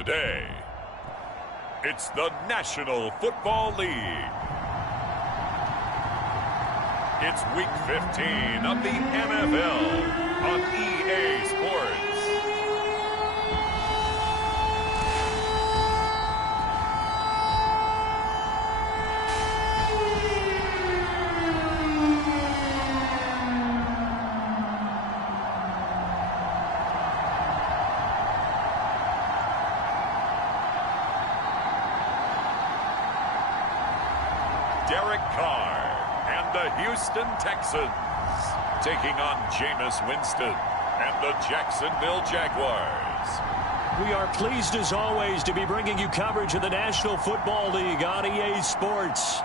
Today, it's the National Football League. It's Week 15 of the NFL on EA Sports. Derek Carr and the Houston Texans taking on Jameis Winston and the Jacksonville Jaguars. We are pleased as always to be bringing you coverage of the National Football League on EA Sports.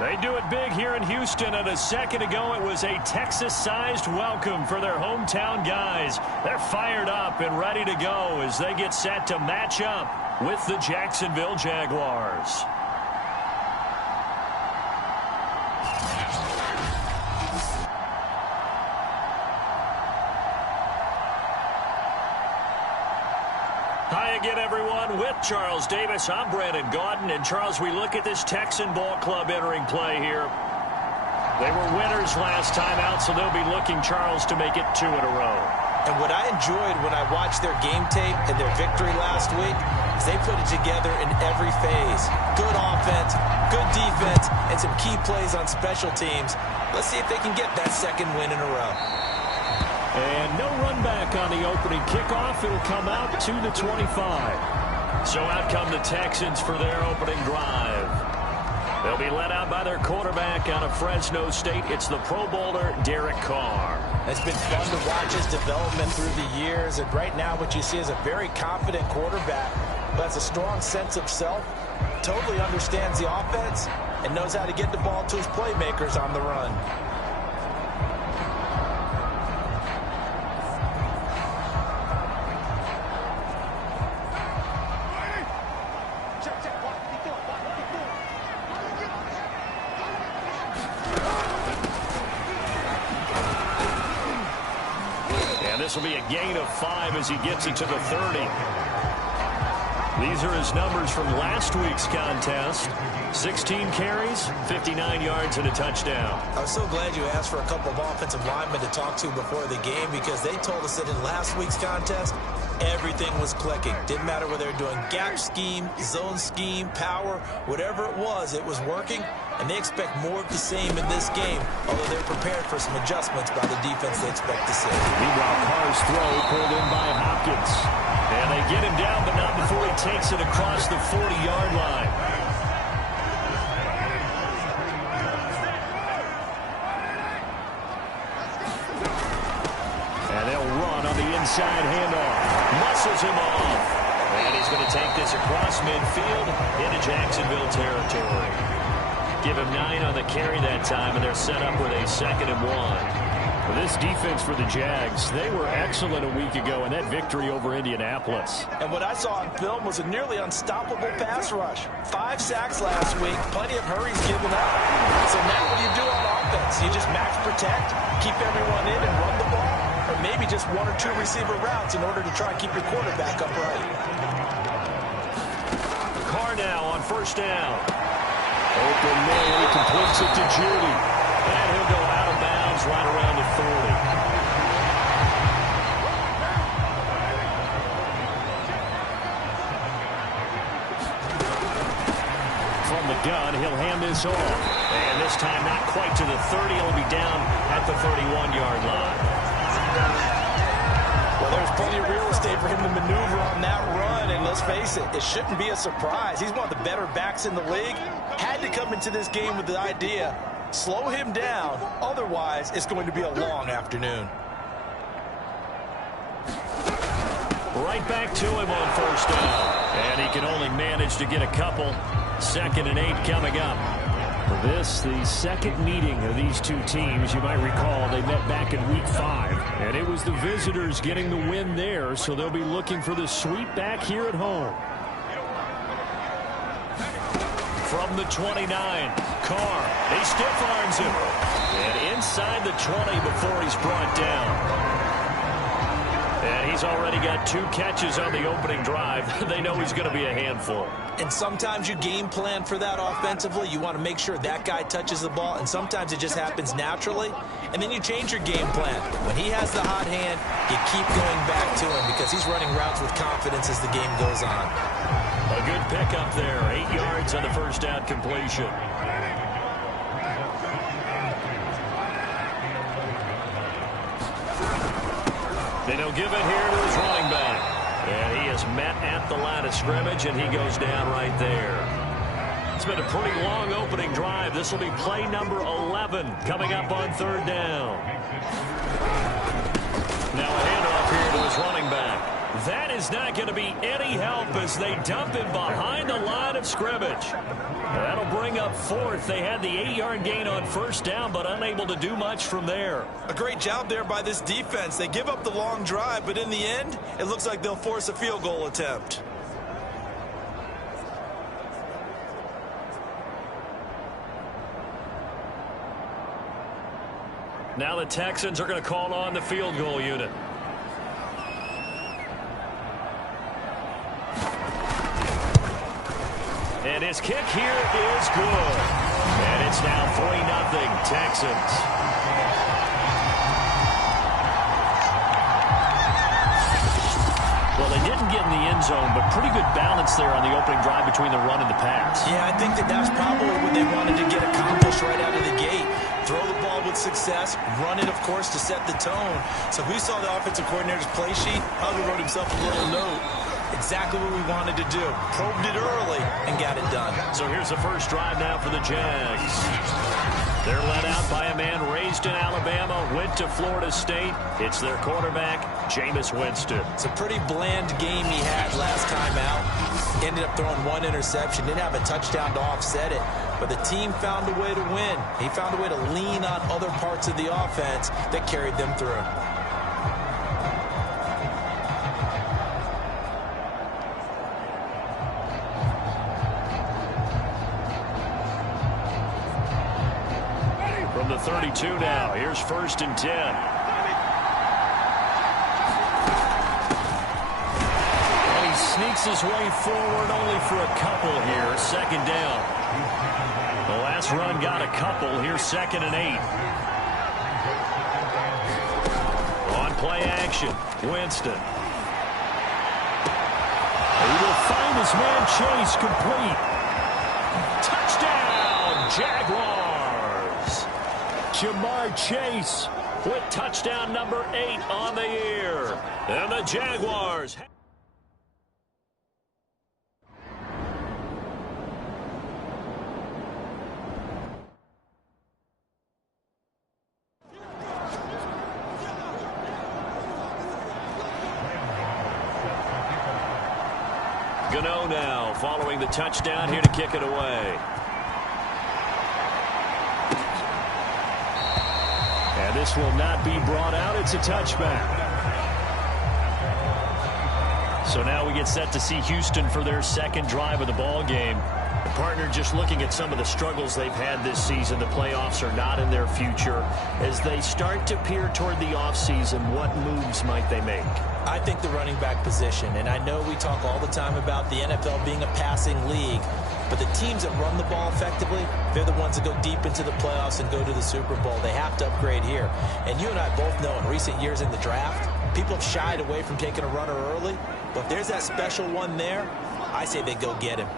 They do it big here in Houston, and a second ago it was a Texas-sized welcome for their hometown guys. They're fired up and ready to go as they get set to match up with the Jacksonville Jaguars. Hi again, everyone. With Charles Davis, I'm Brandon Gaudin. And, Charles, we look at this Texan ball club entering play here. They were winners last time out, so they'll be looking, Charles, to make it 2 in a row. And what I enjoyed when I watched their game tape and their victory last week is they put it together in every phase. Good offense, good defense, and some key plays on special teams. Let's see if they can get that second win in a row. And no run back on the opening kickoff. It'll come out to the 25. So out come the Texans for their opening drive. They'll be led out by their quarterback out of Fresno State. It's the Pro Bowler, Derek Carr. It's been fun to watch his development through the years. And right now what you see is a very confident quarterback who has a strong sense of self, totally understands the offense, and knows how to get the ball to his playmakers on the run. This will be a gain of 5 as he gets it to the 30. These are his numbers from last week's contest. 16 carries, 59 yards, and a touchdown. I was so glad you asked for a couple of offensive linemen to talk to before the game because they told us that in last week's contest, everything was clicking. Didn't matter whether they were doing gap scheme, zone scheme, power, whatever it was working. And they expect more of the same in this game, although they're prepared for some adjustments by the defense they expect to see. Meanwhile, Carr's throw pulled in by Hopkins. And they get him down, but not before he takes it across the 40-yard line. And they'll run on the inside handoff. Muscles him off. And he's going to take this across midfield into Jacksonville territory. Give him 9 on the carry that time, and they're set up with a 2nd and 1. Well, this defense for the Jags, they were excellent a week ago in that victory over Indianapolis. And what I saw on film was a nearly unstoppable pass rush. 5 sacks last week, plenty of hurries given up. So now what do you do on offense? You just max protect, keep everyone in and run the ball, or maybe just 1 or 2 receiver routes in order to try and keep your quarterback upright. Carr now on 1st down. Open man, he completes it to Judy. And he'll go out of bounds right around the 40. From the gun, he'll hand this off. And this time not quite to the 30. He'll be down at the 31-yard line. Well, there's plenty of real estate for him to maneuver on that run. And let's face it, it shouldn't be a surprise. He's one of the better backs in the league. Had to come into this game with the idea, slow him down, otherwise it's going to be a long afternoon. Right back to him on 1st down. And he can only manage to get a couple. 2nd and 8 coming up. This, the second meeting of these two teams. You might recall they met back in Week 5. And it was the visitors getting the win there, so they'll be looking for the sweep back here at home. From the 29, Carr, he stiff arms him. And inside the 20 before he's brought down. And he's already got 2 catches on the opening drive. They know he's going to be a handful. And sometimes you game plan for that offensively. You want to make sure that guy touches the ball, and sometimes it just happens naturally. And then you change your game plan. When he has the hot hand, you keep going back to him because he's running routes with confidence as the game goes on. A good pickup there. 8 yards on the first down completion. Then he'll give it here to his running back. And he is met at the line of scrimmage, and he goes down right there. It's been a pretty long opening drive. This will be play number 11 coming up on 3rd down. Now a handoff here to his running back. That is not going to be any help as they dump him behind the line of scrimmage. That'll bring up 4th. They had the 8-yard gain on 1st down, but unable to do much from there. A great job there by this defense. They give up the long drive, but in the end, it looks like they'll force a field goal attempt. Now the Texans are going to call on the field goal unit. And his kick here is good. And it's now 3-0 Texans. Well, they didn't get in the end zone, but pretty good balance there on the opening drive between the run and the pass. Yeah, I think that's probably what they wanted to get accomplished right out of the gate. Throw the ball with success, run it, of course, to set the tone. So we saw the offensive coordinator's play sheet. Hubby wrote himself a little note. Exactly what we wanted to do. Probed it early and got it done. So here's the first drive now for the Jags. They're led out by a man raised in Alabama, went to Florida State. It's their quarterback, Jameis Winston. It's a pretty bland game he had last time out. Ended up throwing 1 interception. Didn't have a touchdown to offset it. But the team found a way to win. He found a way to lean on other parts of the offense that carried them through. From the 32 now, here's 1st and 10. And he sneaks his way forward only for a couple here. 2nd down. The last run got a couple. Here's 2nd and 8. On play action, Winston. He will find his man Chase complete. Touchdown, Jaguars. Jamar Chase with touchdown number 8 on the year. And the Jaguars. Gano now following the touchdown here to kick it away. And this will not be brought out. It's a touchback. So now we get set to see Houston for their 2nd drive of the ball game. The partner, just looking at some of the struggles they've had this season, the playoffs are not in their future. As they start to peer toward the offseason, what moves might they make? I think the running back position, and I know we talk all the time about the NFL being a passing league, but the teams that run the ball effectively, they're the ones that go deep into the playoffs and go to the Super Bowl. They have to upgrade here. And you and I both know in recent years in the draft, people have shied away from taking a runner early, but if there's that special one there, I say they go get him.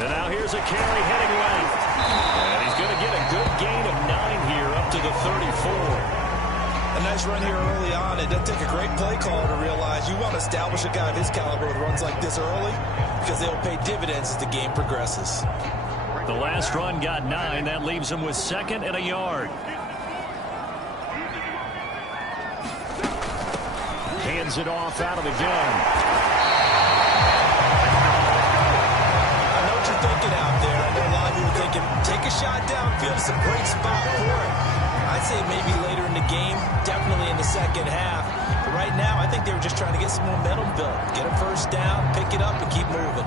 And now here's a carry heading left. And he's going to get a good gain of 9 here up to the 34. A nice run here early on. It doesn't take a great play caller to realize you want to establish a guy of his caliber with runs like this early because they'll pay dividends as the game progresses. The last run got 9. That leaves him with 2nd and a yard. Hands it off out of the gun. I know what you're thinking out there. I know a lot of you are thinking, take a shot downfield. It's a great spot for it. I'd say maybe later in the game, definitely in the 2nd half. But right now, I think they were just trying to get some momentum built. Get a 1st down, pick it up, and keep moving.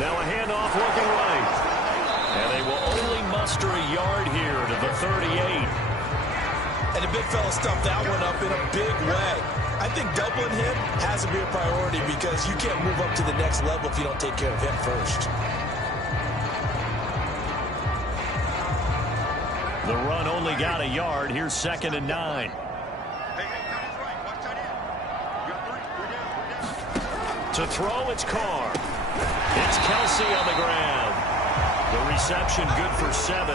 Now a handoff working right. muster a yard here to the 38. And the big fella stuffed that one up in a big way. I think doubling him has to be a priority because you can't move up to the next level if you don't take care of him first. The run only got a yard. Here's 2nd and 9. To throw, it's Carr. It's Kelsey on the ground. The reception good for 7.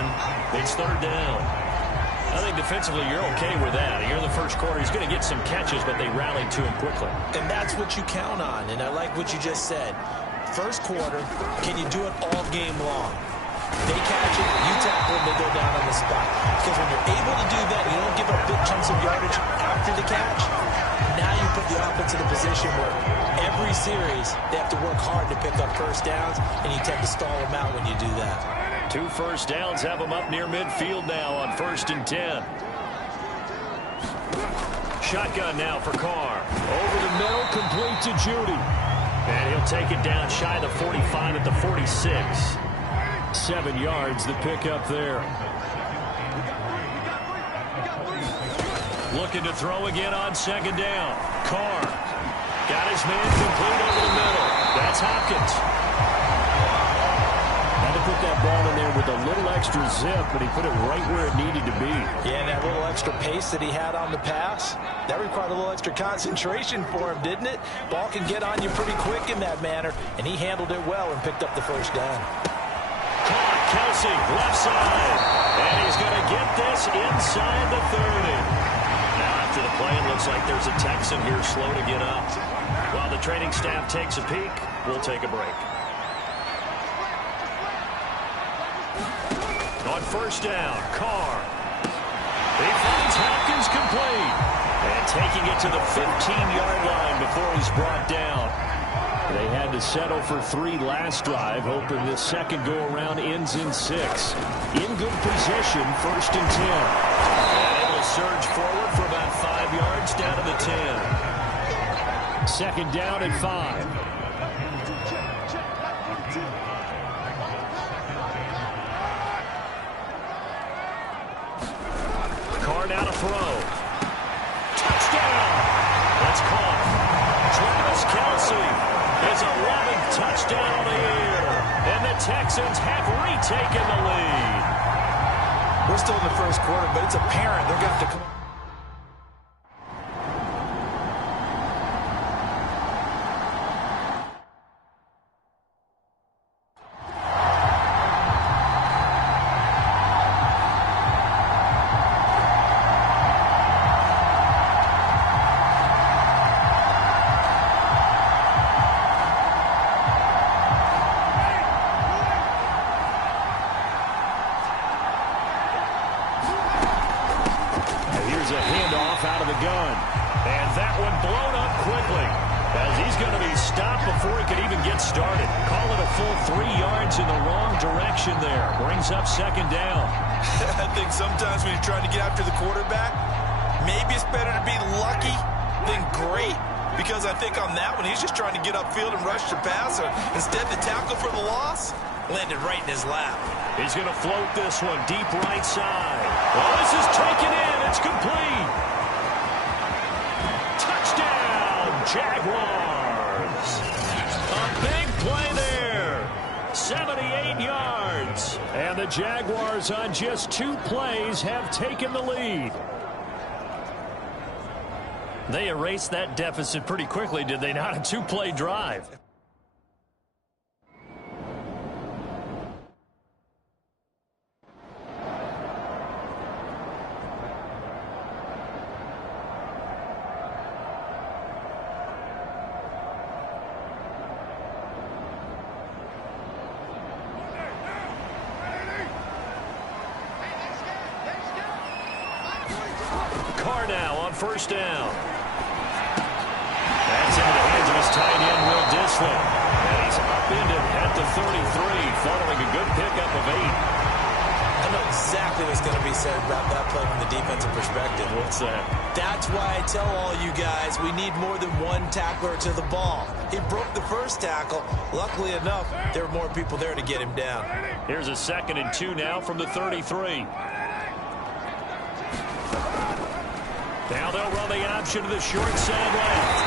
It's 3rd down. I think defensively you're okay with that. Here in the first quarter, he's going to get some catches, but they rallied to him quickly. And that's what you count on, and I like what you just said. First quarter, can you do it all game long? They catch it, you tackle them, they go down on the spot. Because when you're able to do that, you don't give up big chunks of yardage after the catch. Now you put the offense in a position where every series they have to work hard to pick up first downs, and you tend to stall them out when you do that. 2 first downs have them up near midfield now on 1st and 10. Shotgun now for Carr. Over the middle, complete to Judy. And he'll take it down shy of the 45 at the 46. 7 yards, the pickup there. Looking to throw again on 2nd down. Carr got his man complete over the middle. That's Hopkins. Had to put that ball in there with a little extra zip, but he put it right where it needed to be. Yeah, and that little extra pace that he had on the pass, that required a little extra concentration for him, didn't it? Ball can get on you pretty quick in that manner, and he handled it well and picked up the first down. Caught Kelsey, left side. And he's going to get this inside the 30. Now after the play, it looks like there's a Texan here slow to get up. While the training staff takes a peek, we'll take a break. On 1st down, Carr. He finds Hopkins complete. And taking it to the 15-yard line before he's brought down. They had to settle for 3 last drive, hoping this second go-around ends in 6. In good position, 1st and 10. And it will surge forward for about 5 yards down to the 10. 2nd down and 5. Now to throw. Touchdown! That's caught. Travis Kelsey, his 11th touchdown of the year. And the Texans have retaken the lead. We're still in the first quarter, but it's apparent they're going to have to come. Up 2nd down. I think sometimes when you're trying to get after the quarterback, maybe it's better to be lucky than great. Because I think on that one, he's just trying to get upfield and rush the passer. Instead, the tackle for the loss landed right in his lap. He's going to float this one deep right side. Oh, this is taken in. It's complete. Touchdown, Jaguars. A big play there. 78 yards. And the Jaguars on just 2 plays have taken the lead. They erased that deficit pretty quickly, did they not? A 2-play drive. Now on 1st down. That's into the hands of his tight end, Will Dissler. And he's upended at the 33 following a good pickup of 8. I know exactly what's going to be said about that play from the defensive perspective. What's that? That's why I tell all you guys we need more than one tackler to the ball. He broke the first tackle. Luckily enough, there were more people there to get him down. Here's a 2nd and 2 now from the 33. Now they'll run the option to the short side left.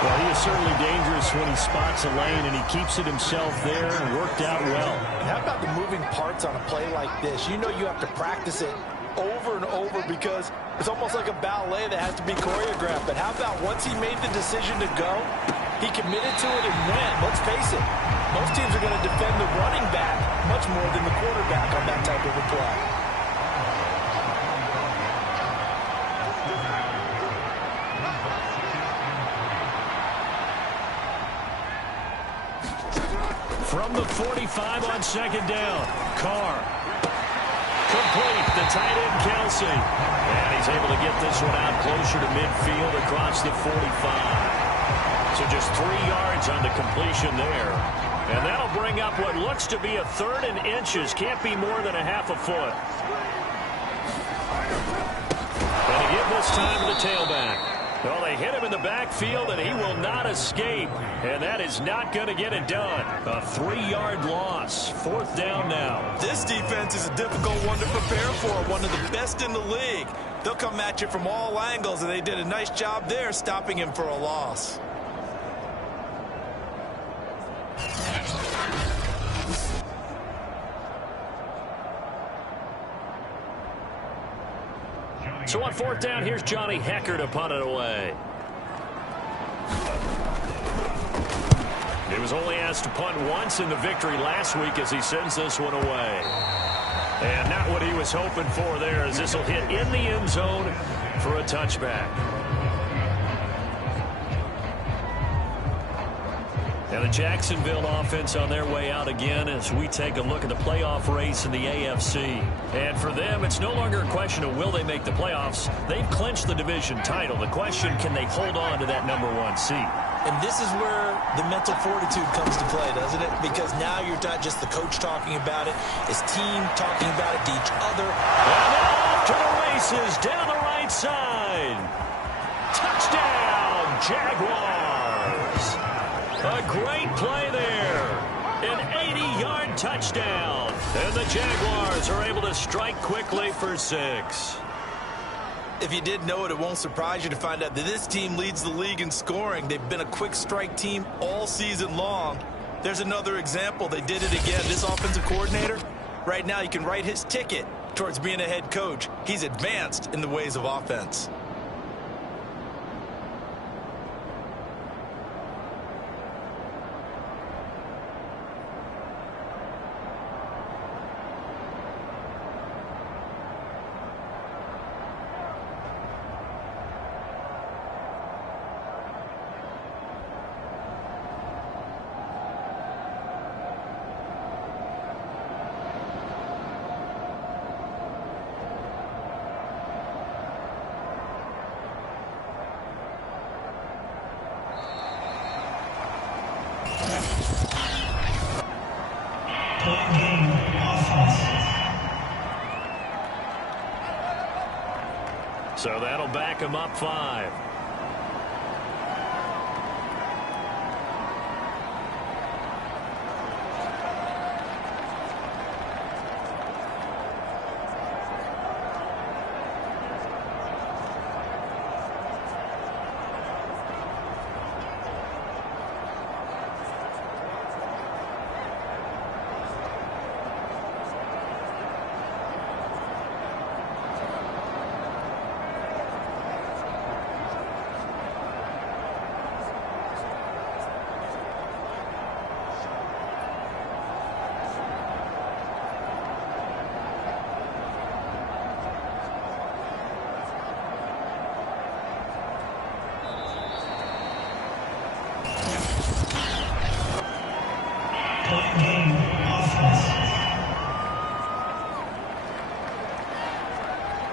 Well, he is certainly dangerous when he spots a lane, and he keeps it himself there and worked out well. How about the moving parts on a play like this? You know you have to practice it over and over because it's almost like a ballet that has to be choreographed. But how about once he made the decision to go, he committed to it and went. Let's face it, most teams are going to defend the running back much more than the quarterback on that type of a play. From the 45 on 2nd down, Carr. Complete, the tight end, Kelsey. And he's able to get this one out closer to midfield across the 45. So just 3 yards on the completion there. And that'll bring up what looks to be a 3rd and inches. Can't be more than a half a foot. And again this time to the tailback. Well, they hit him in the backfield, and he will not escape. And that is not going to get it done. A 3-yard loss. 4th down now. This defense is a difficult one to prepare for, one of the best in the league. They'll come at you from all angles, and they did a nice job there stopping him for a loss. So on 4th down, here's Johnny Hecker to punt it away. He was only asked to punt once in the victory last week as he sends this one away. And not what he was hoping for there, as this will hit in the end zone for a touchback. Now the Jacksonville offense on their way out again as we take a look at the playoff race in the AFC. And for them, it's no longer a question of will they make the playoffs. They've clinched the division title. The question, can they hold on to that #1 seed? And this is where the mental fortitude comes to play, doesn't it? Because now you're not just the coach talking about it, his team talking about it to each other. And now off to the races down the right side. Touchdown, Jaguars. A great play there. An 80-yard touchdown. And the Jaguars are able to strike quickly for 6. If you did know it, it won't surprise you to find out that this team leads the league in scoring. They've been a quick strike team all season long. There's another example. They did it again. This offensive coordinator, right now, you can write his ticket towards being a head coach. He's advanced in the ways of offense. So that'll back him up 5.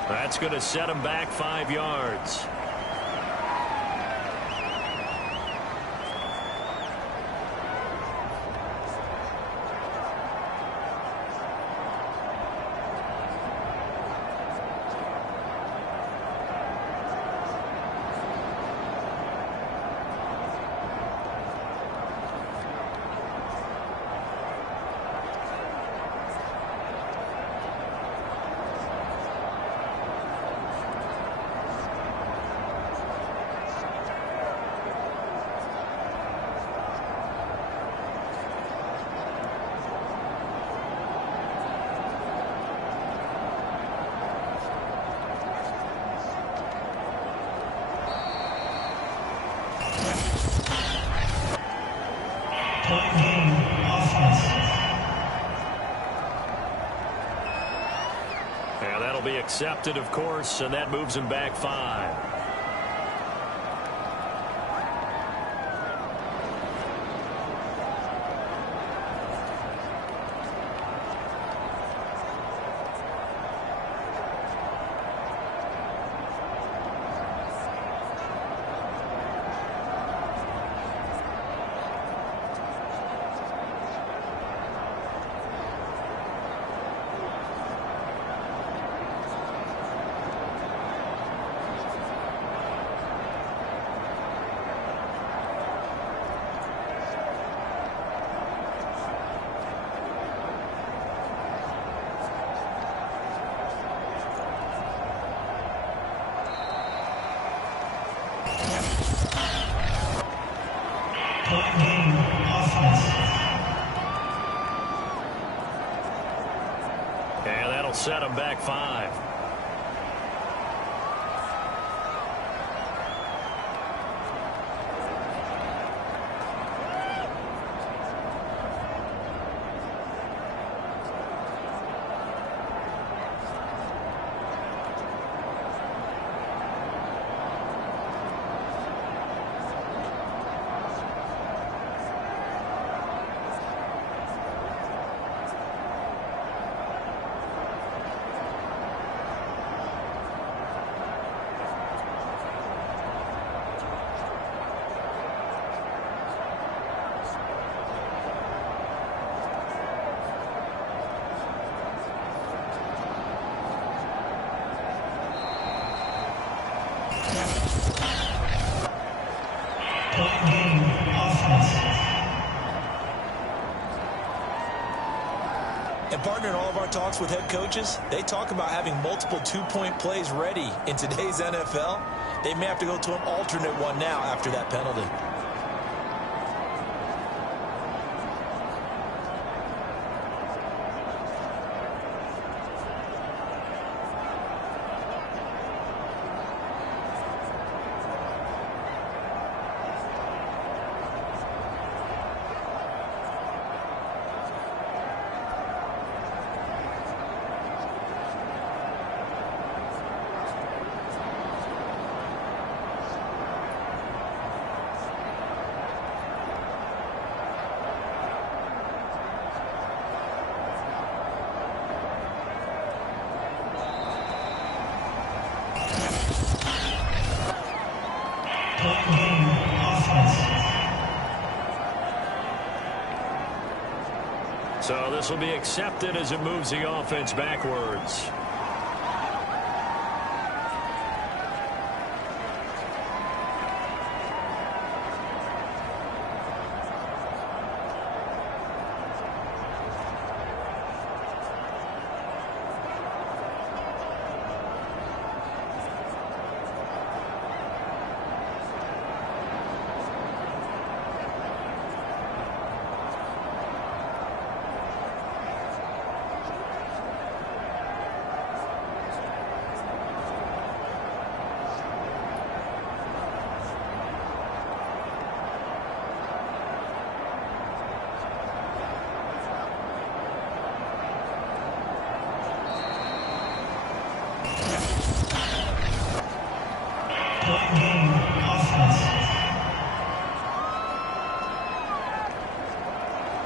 That's going to set him back 5 yards. accepted, of course, and that moves him back 5. And that'll set him back 5. And partner, in all of our talks with head coaches, they talk about having multiple two-point plays ready in today's NFL. They may have to go to an alternate one now after that penalty. So this will be accepted as it moves the offense backwards.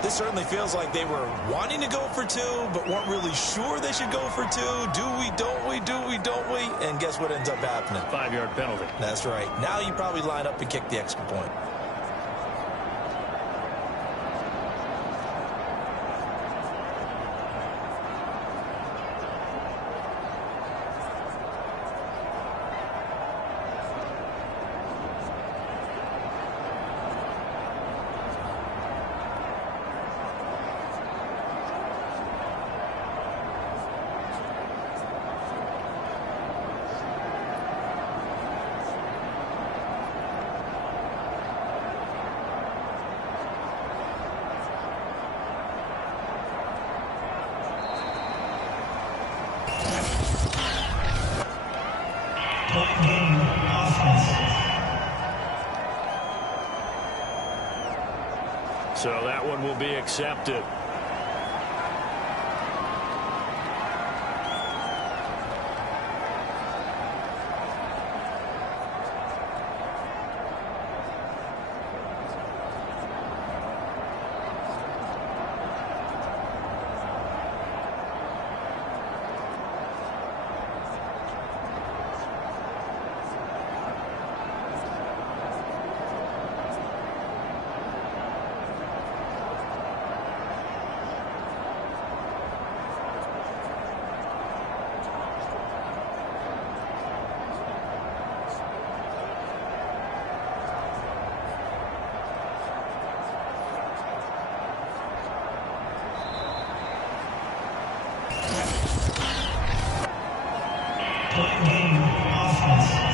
This certainly feels like they were wanting to go for 2, but weren't really sure they should go for 2. Do we, don't we, do we, don't we? And guess what ends up happening? 5-yard penalty. That's right. Now you probably line up and kick the extra point. So that one will be accepted. game, offense.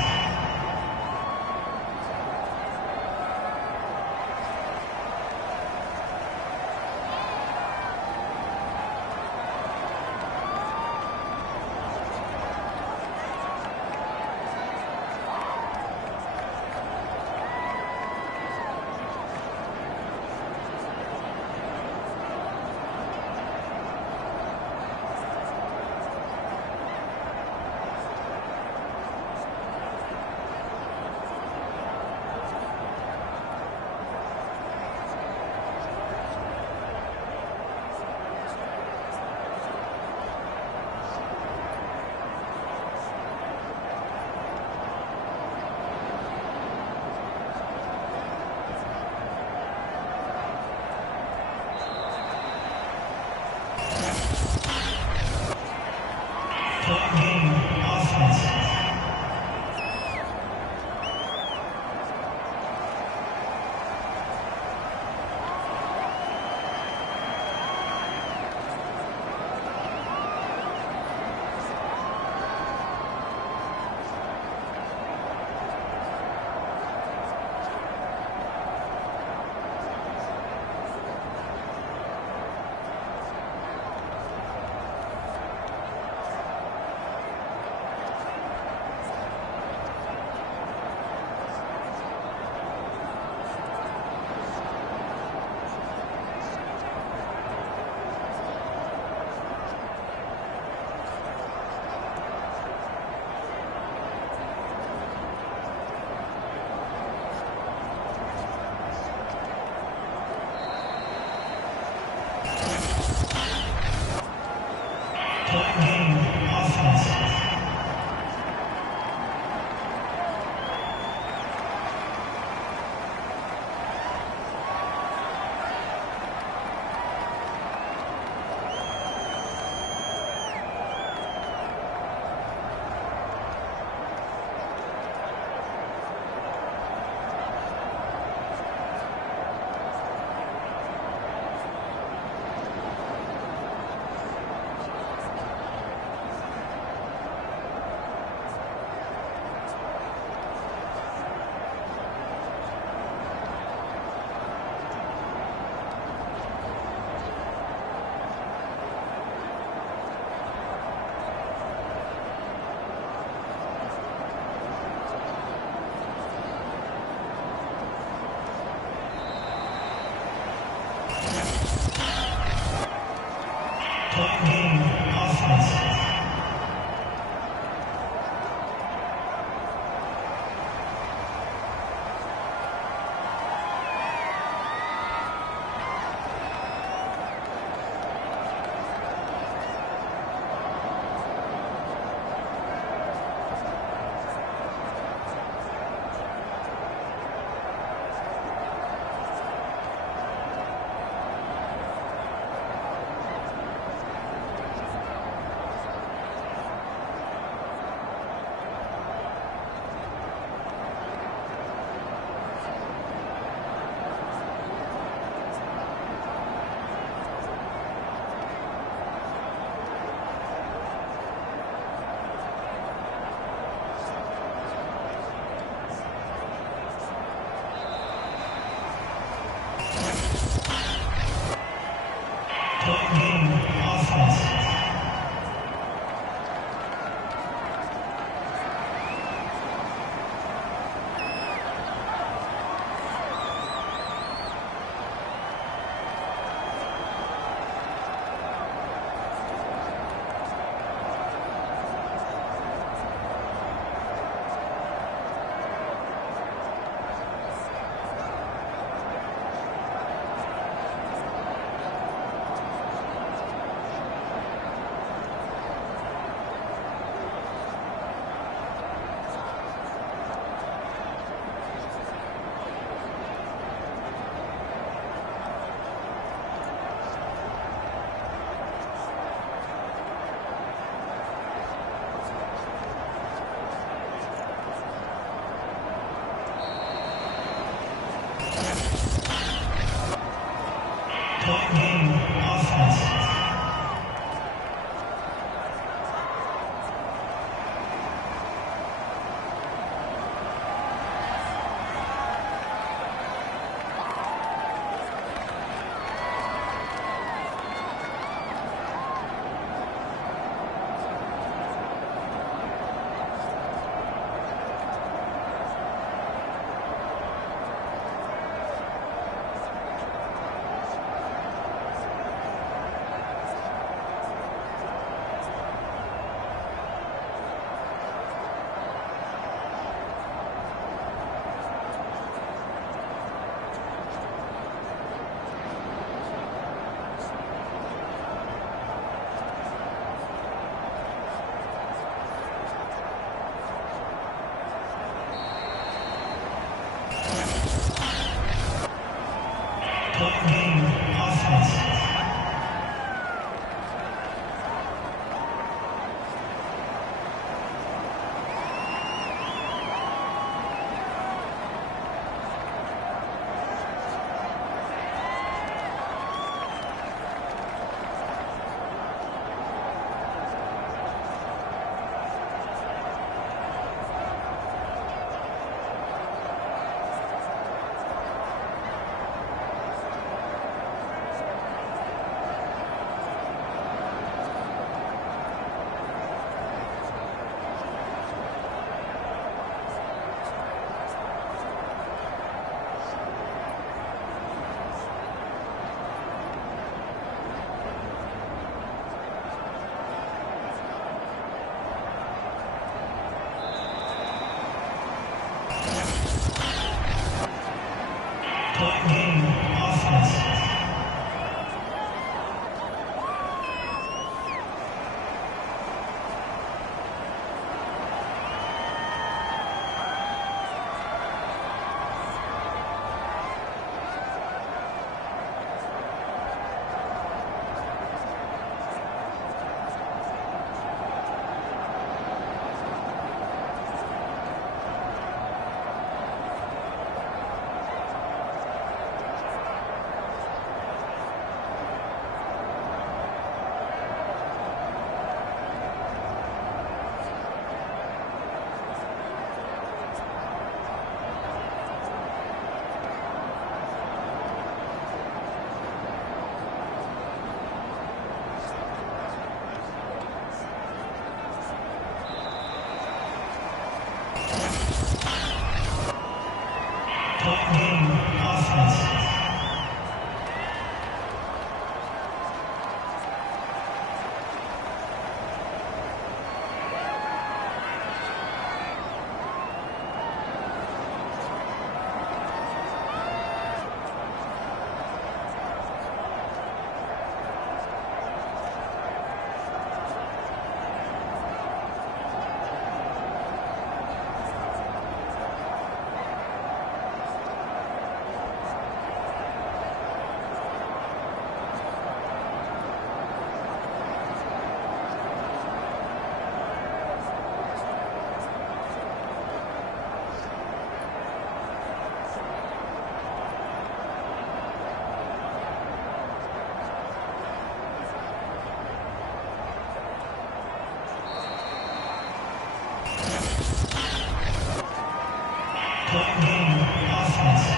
Play game offense.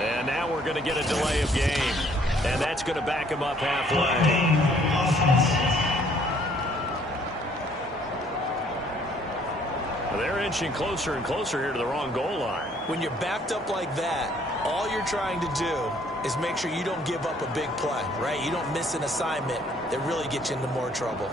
And now we're going to get a delay of game. And that's going to back him up halfway. Well, they're inching closer and closer here to the wrong goal line. When you're backed up like that, all you're trying to do is make sure you don't give up a big play, right? You don't miss an assignment that really gets you into more trouble.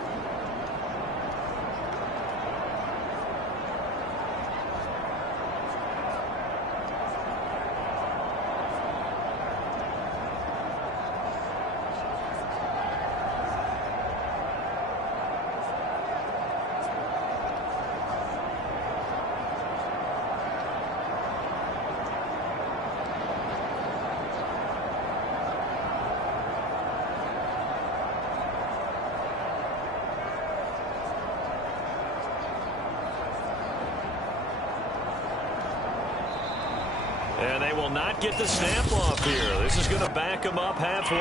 And they will not get the snap off here. This is going to back them up halfway.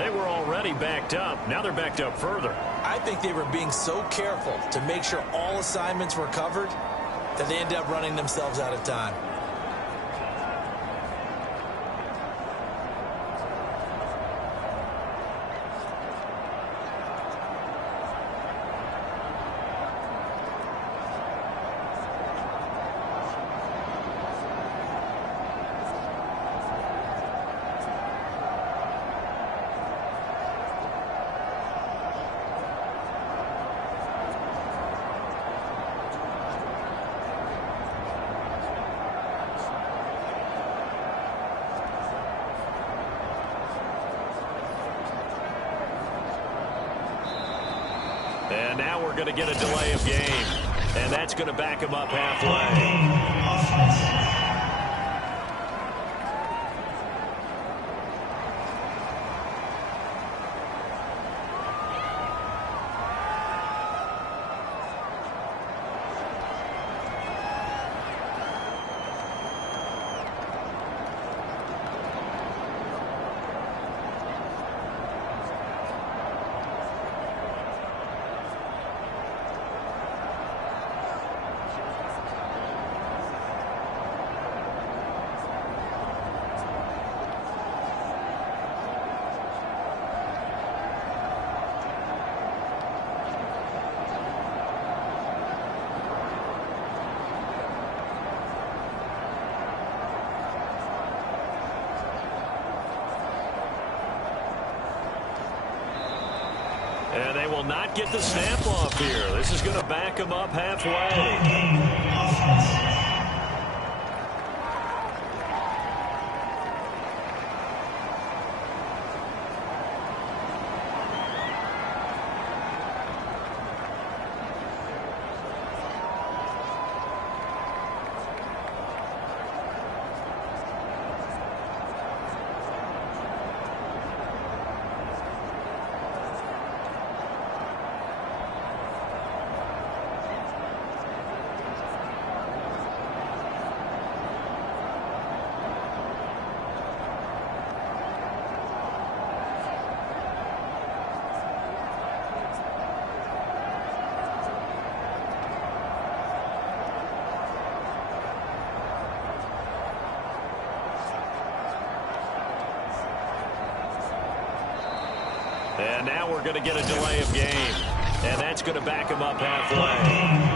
They were already backed up. Now they're backed up further. I think they were being so careful to make sure all assignments were covered that they ended up running themselves out of time. And now we're going to get a delay of game. And that's going to back him up halfway. And they will not get the snap off here. This is going to back them up halfway. And now we're going to get a delay of game. And that's going to back him up halfway.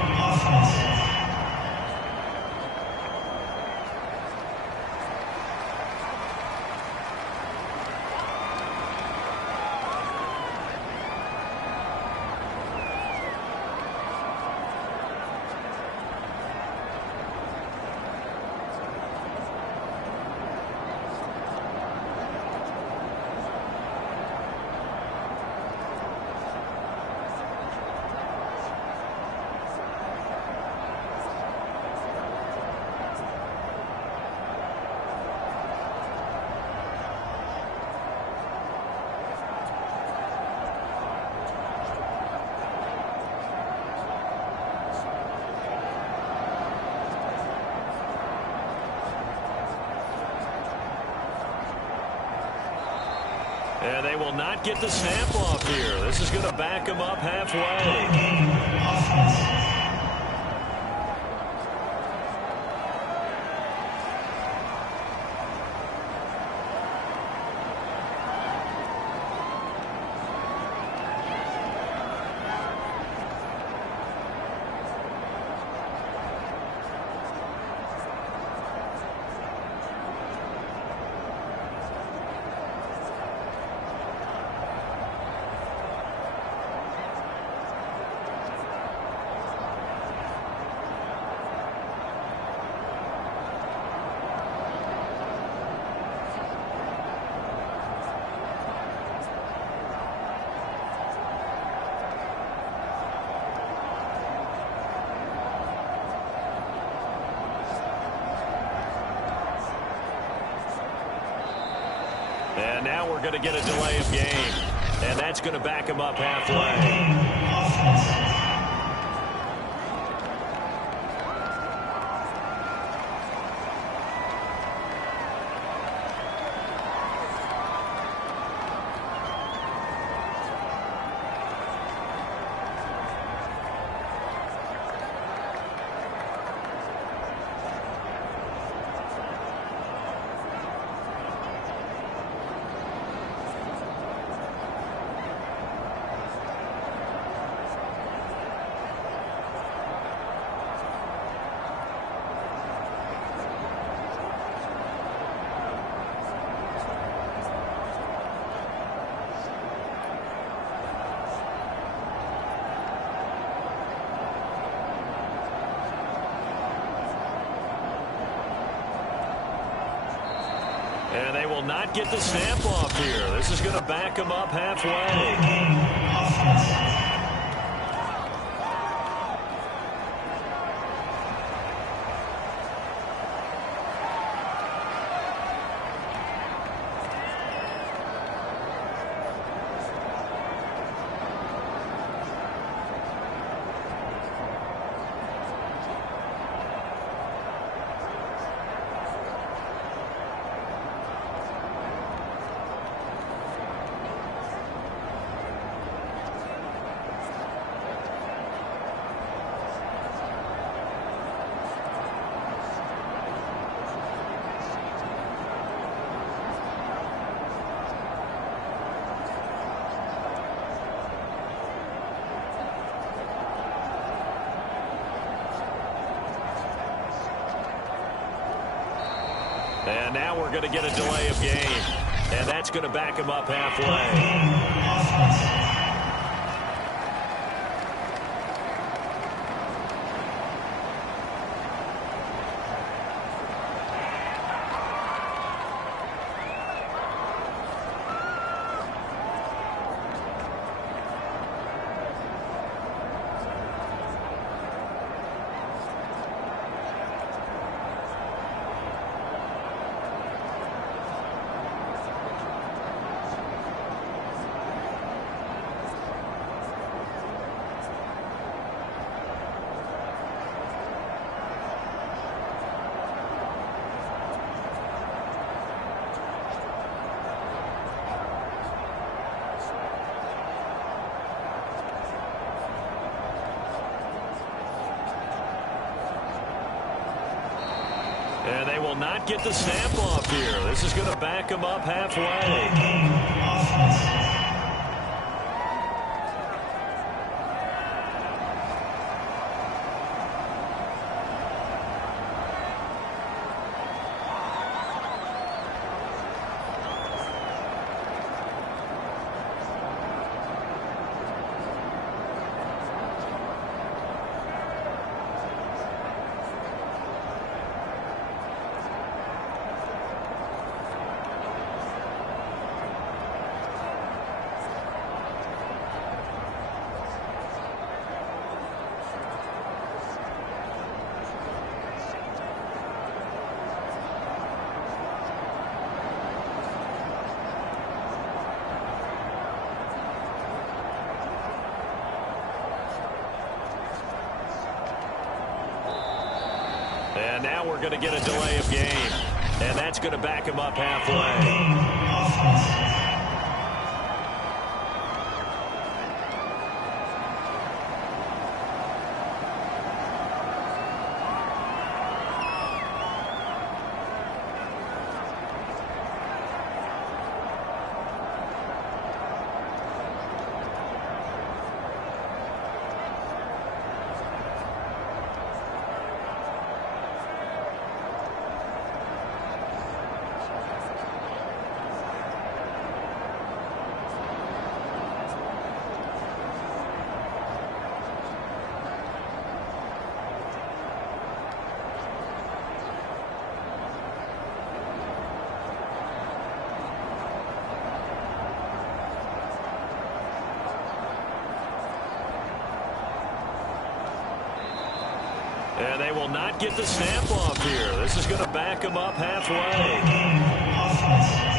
And they will not get the snap off here. This is going to back them up halfway. Offense. And now we're going to get a delay of game. And that's going to back him up halfway. Offense. And they will not get the snap off here. This is going to back them up halfway. Offense. And now we're going to get a delay of game. And that's going to back him up halfway. Offense. And they will not get the snap off here. This is going to back them up halfway. Offense. And now we're going to get a delay of game. And that's going to back him up halfway. Offense. And they will not get the snap off here. This is going to back them up halfway. Offense.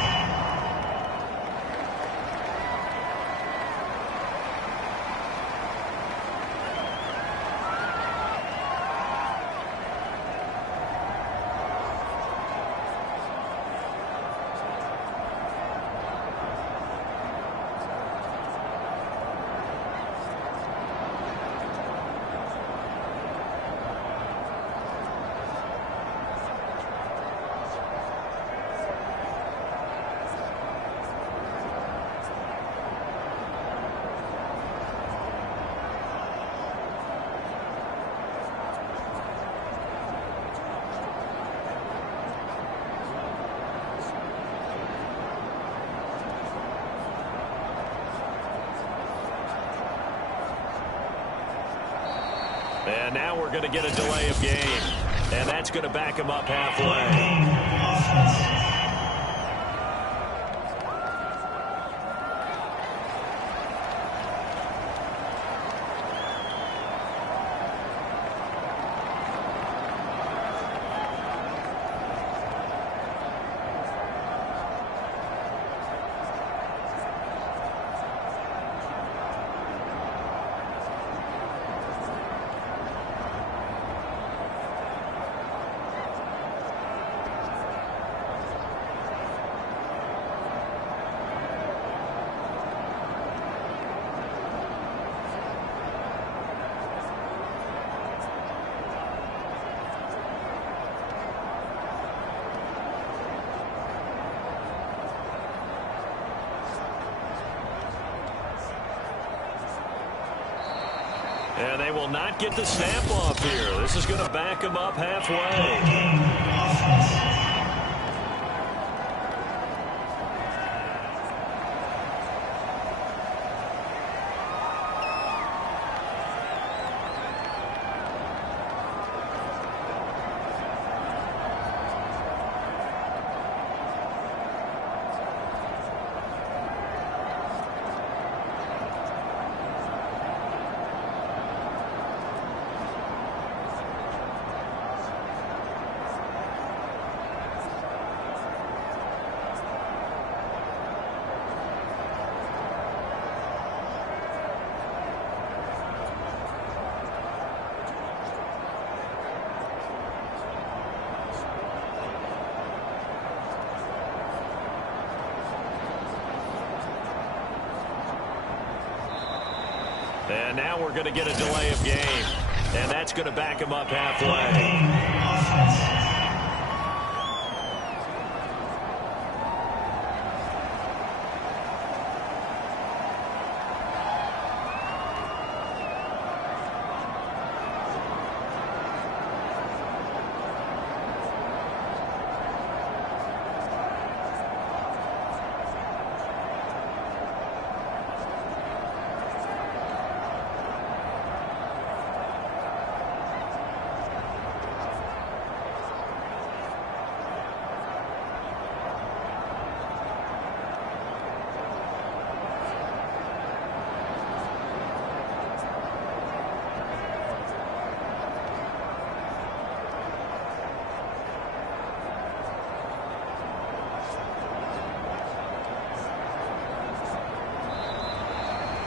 And now we're going to get a delay of game. And that's going to back him up halfway. Offense. And they will not get the snap off here. This is going to back him up halfway. Offense. And now we're going to get a delay of game. And that's going to back him up halfway. Offense.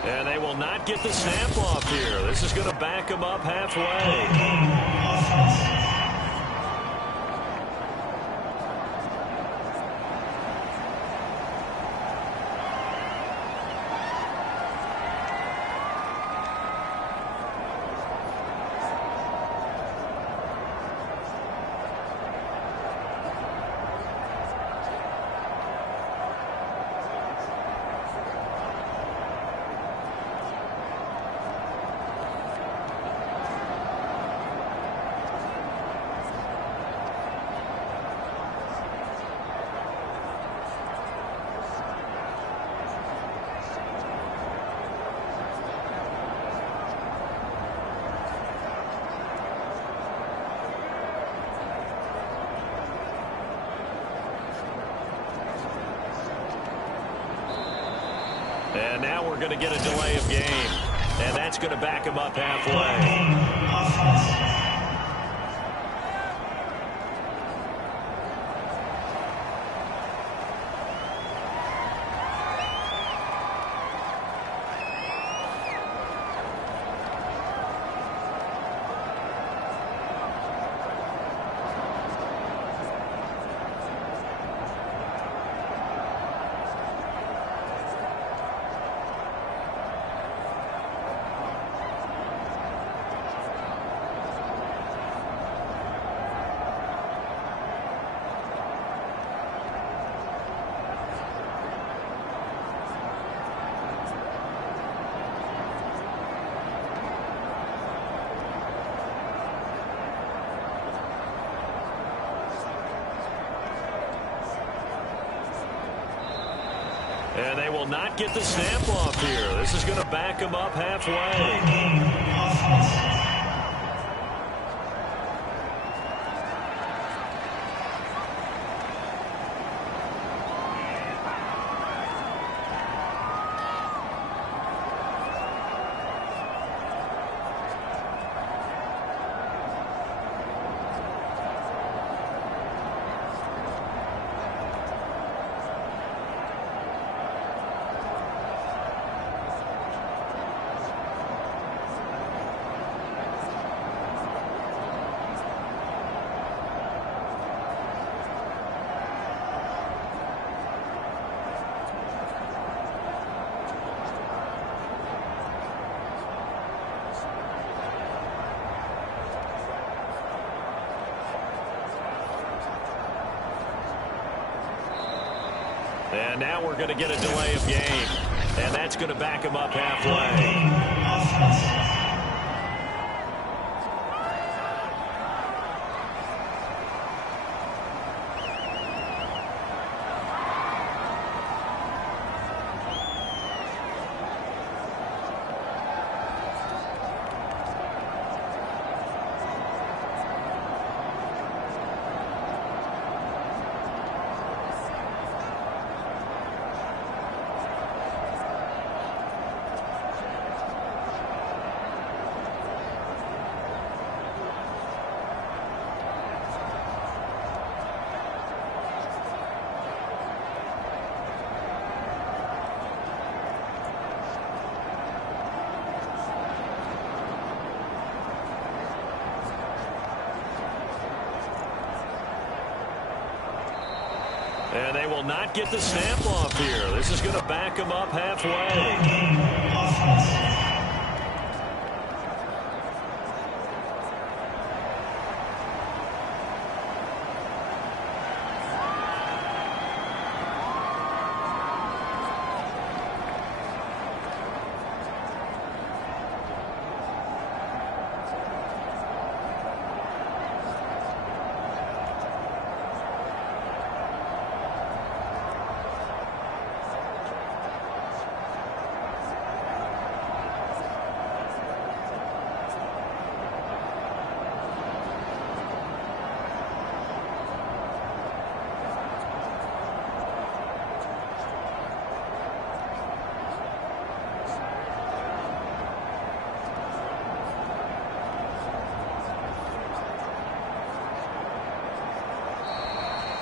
And they will not get the snap off here. This is going to back him up halfway. Offense. And now we're going to get a delay of game. And that's going to back him up halfway. Offense. And they will not get the snap off here. This is going to back them up halfway. Offense. And now we're going to get a delay of game. And that's going to back him up halfway. Offense. And they will not get the snap off here. This is going to back them up halfway. Offense.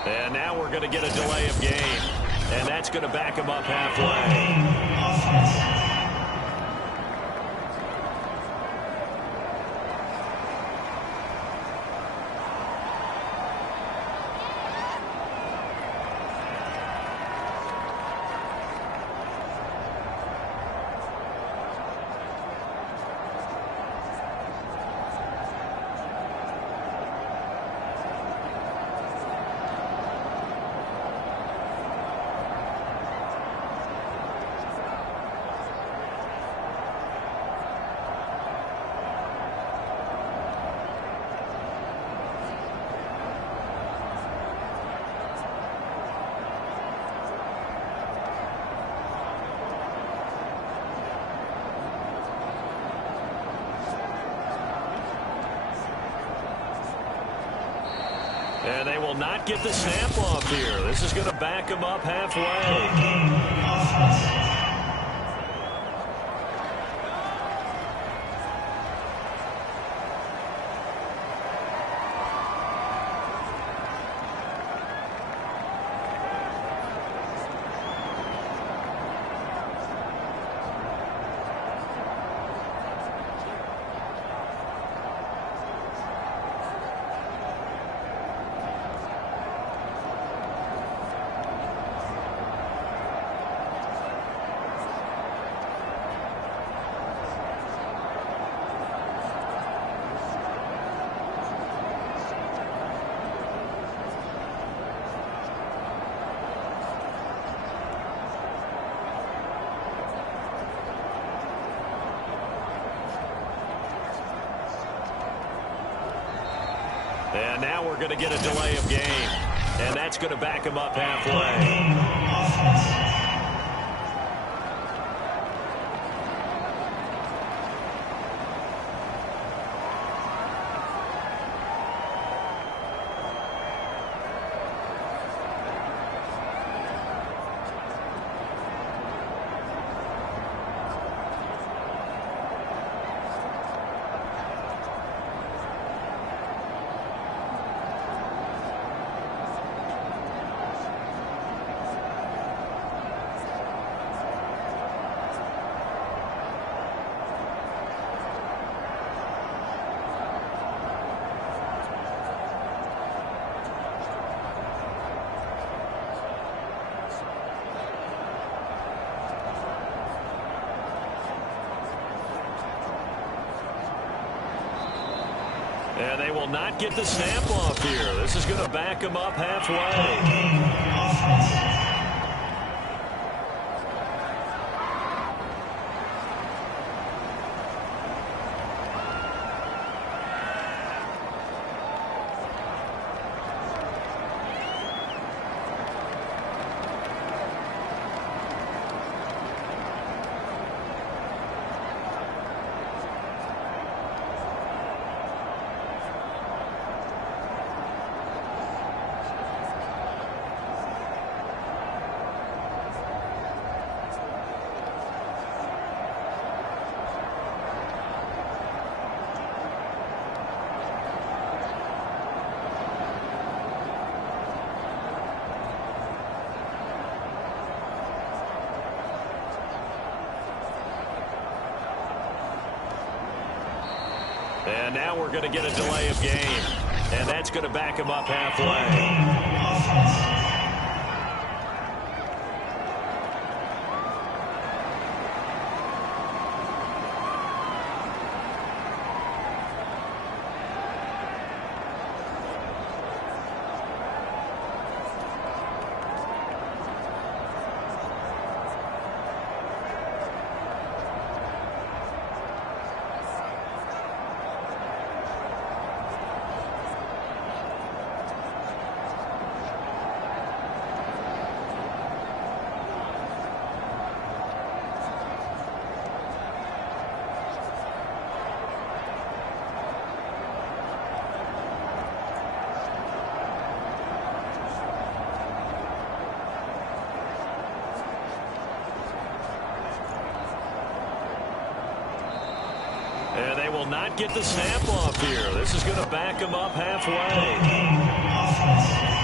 And now we're going to get a delay of game. And that's going to back him up halfway. Offense. And they will not get the snap off here. This is going to back them up halfway. Offense. And now we're going to get a delay of game. And that's going to back him up halfway. Offense. And they will not get the snap off here. This is going to back them up halfway. Offense. And now we're going to get a delay of game. And that's going to back him up halfway. Offense. And they will not get the snap off here. This is going to back them up halfway. Offense.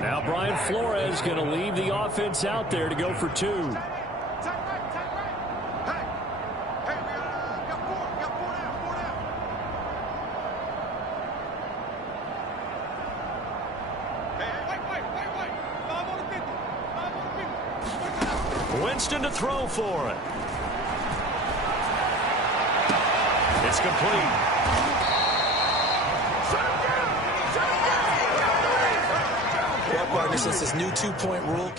Now Brian Flores going to leave the offense out there to go for two. Winston to throw for it. It's complete. Well, partner, since this new two-point rule...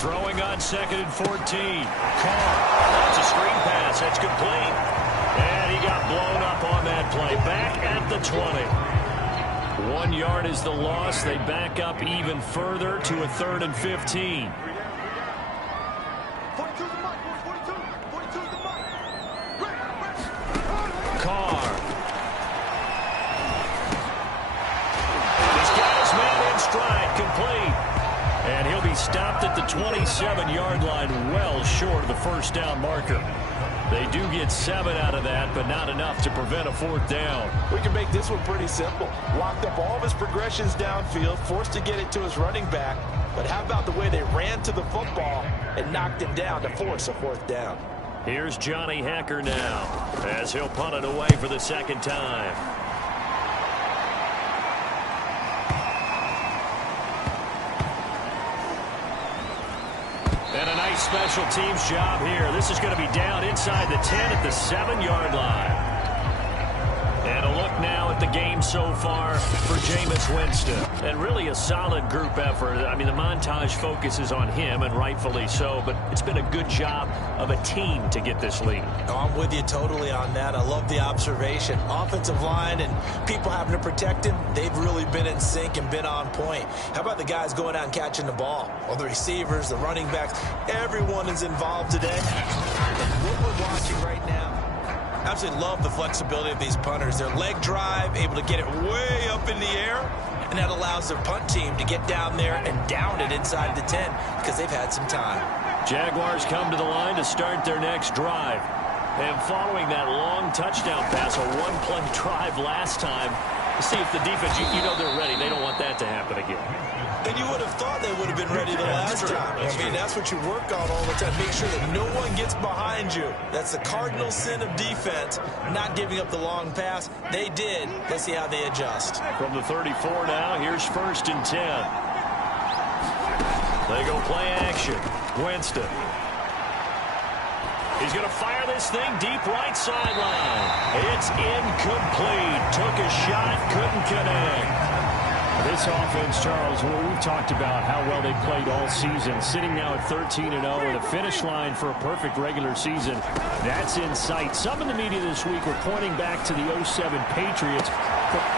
Throwing on 2nd and 14. Carr. That's a screen pass. That's complete. And he got blown up on that play. Back at the 20. 1 yard is the loss. They back up even further to a 3rd and 15. Carr. He's got his man in stride. Complete. And he'll be stopped at the 27-yard line, well short of the first down marker. They do get 7 out of that, but not enough to prevent a 4th down. We can make this one pretty simple. Locked up all of his progressions downfield, forced to get it to his running back. But how about the way they ran to the football and knocked him down to force a 4th down? Here's Johnny Hecker now, as he'll punt it away for the 2nd time. And a nice special teams job here. This is going to be down inside the 10 at the 7-yard line. And a look now at the game so far for Jameis Winston. And really a solid group effort. I mean, the montage focuses on him, and rightfully so, but it's been a good job of a team to get this lead. No, I'm with you totally on that. I love the observation. Offensive line and people having to protect him, they've really been in sync and been on point. How about the guys going out and catching the ball? Well, the receivers, the running backs, everyone is involved today. And what we're watching right now, I absolutely love the flexibility of these punters. Their leg drive, able to get it way up in the air, and that allows their punt team to get down there and down it inside the 10 because they've had some time. Jaguars come to the line to start their next drive. And following that long touchdown pass, a one-play drive last time, to see if the defense, you know they're ready. They don't want that to happen again. And you would have thought they would have been ready the last time. I mean, that's what you work on all the time. Make sure that no one gets behind you. That's the cardinal sin of defense, not giving up the long pass. They did. Let's see how they adjust. From the 34 now, here's 1st and 10. They go play action. Winston. He's going to fire this thing deep right sideline. It's incomplete. Took a shot, couldn't connect. This offense, Charles, we've talked about how well they played all season. Sitting now at 13-0 with a finish line for a perfect regular season. That's in sight. Some in the media this week were pointing back to the 07 Patriots.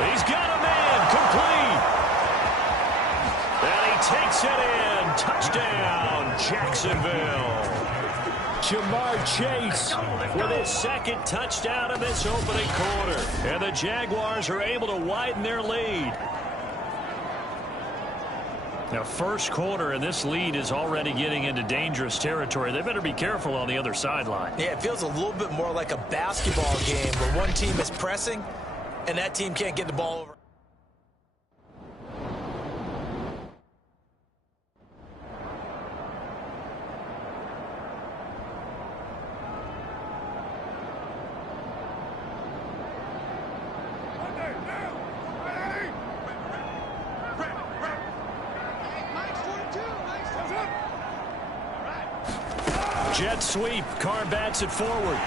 He's got a man complete. And he takes it in. Touchdown, Jacksonville. Jamar Chase with his 2nd touchdown of this opening quarter. And the Jaguars are able to widen their lead. Now, 1st quarter, and this lead is already getting into dangerous territory. They better be careful on the other sideline. Yeah, it feels a little bit more like a basketball game where one team is pressing and that team can't get the ball over. Jet sweep. Carr bats it forward.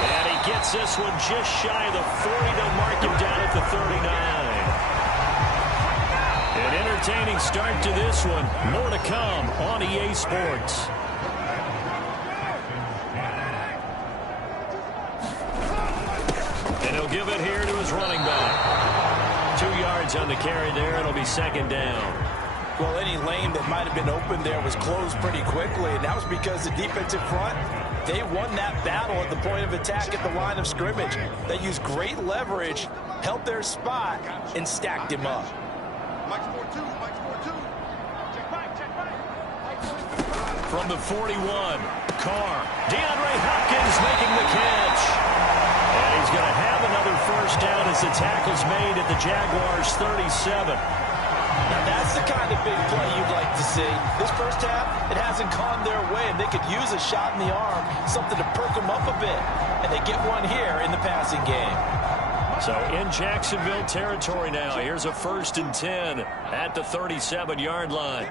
And he gets this one just shy of the 40 to mark him down at the 39. An entertaining start to this one. More to come on EA Sports. And he'll give it here to his running back. 2 yards on the carry there. It'll be 2nd down. Well, any lane that might have been open there was closed pretty quickly, and that was because the defensive front, they won that battle at the point of attack at the line of scrimmage. They used great leverage, held their spot, and stacked him up. From the 41, Carr. DeAndre Hopkins making the catch. he's going to have another first down as the tackle's made at the Jaguars' 37. Now that's the kind of big play you'd like to see. This first half, it hasn't gone their way, and they could use a shot in the arm, something to perk them up a bit. And they get one here in the passing game. So in Jacksonville territory now, here's a 1st and 10 at the 37-yard line.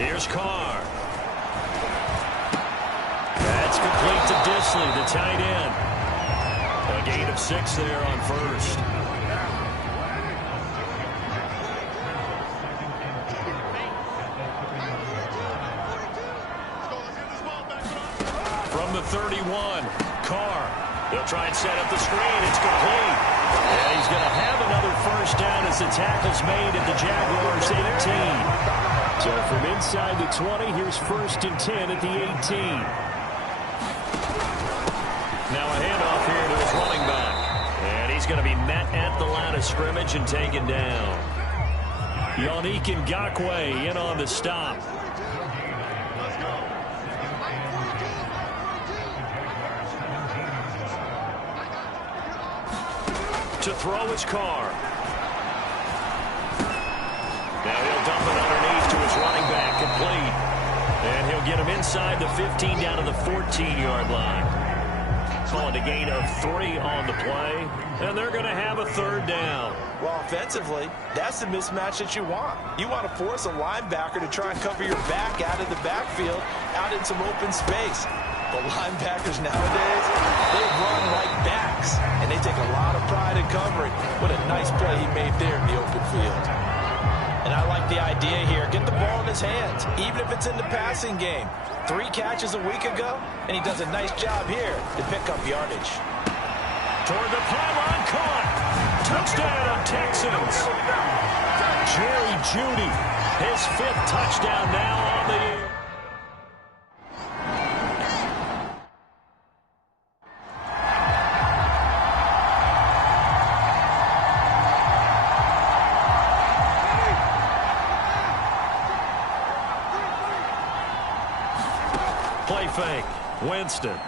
Here's Carr. That's complete to Disley, the tight end. A gain of 6 there on first. From the 31, Carr. They'll try and set up the screen. It's complete. And he's going to have another first down as the tackle's made at the Jaguars' 18. So from inside the 20, here's 1st and 10 at the 18. Now a handoff here to his running back. And he's going to be met at the line of scrimmage and taken down. Yannick Ngakoue in on the stop. To throw his Carr. Now he'll dump it underneath to his running back, complete. And he'll get him inside the 15 down to the 14-yard line. Calling a gain of 3 on the play. And they're going to have a 3rd down. Well, offensively, that's the mismatch that you want. You want to force a linebacker to try and cover your back out of the backfield, out in some open space. The linebackers nowadays, they run like backs, and they take a lot of pride in covering. What a nice play he made there in the open field. And I like the idea here. Get the ball in his hands, even if it's in the passing game. 3 catches a week ago, and he does a nice job here to pick up yardage. Toward the pylon, caught. Touchdown, Texans. Jerry Jeudy, his 5th touchdown now on the year. Play fake. Winston.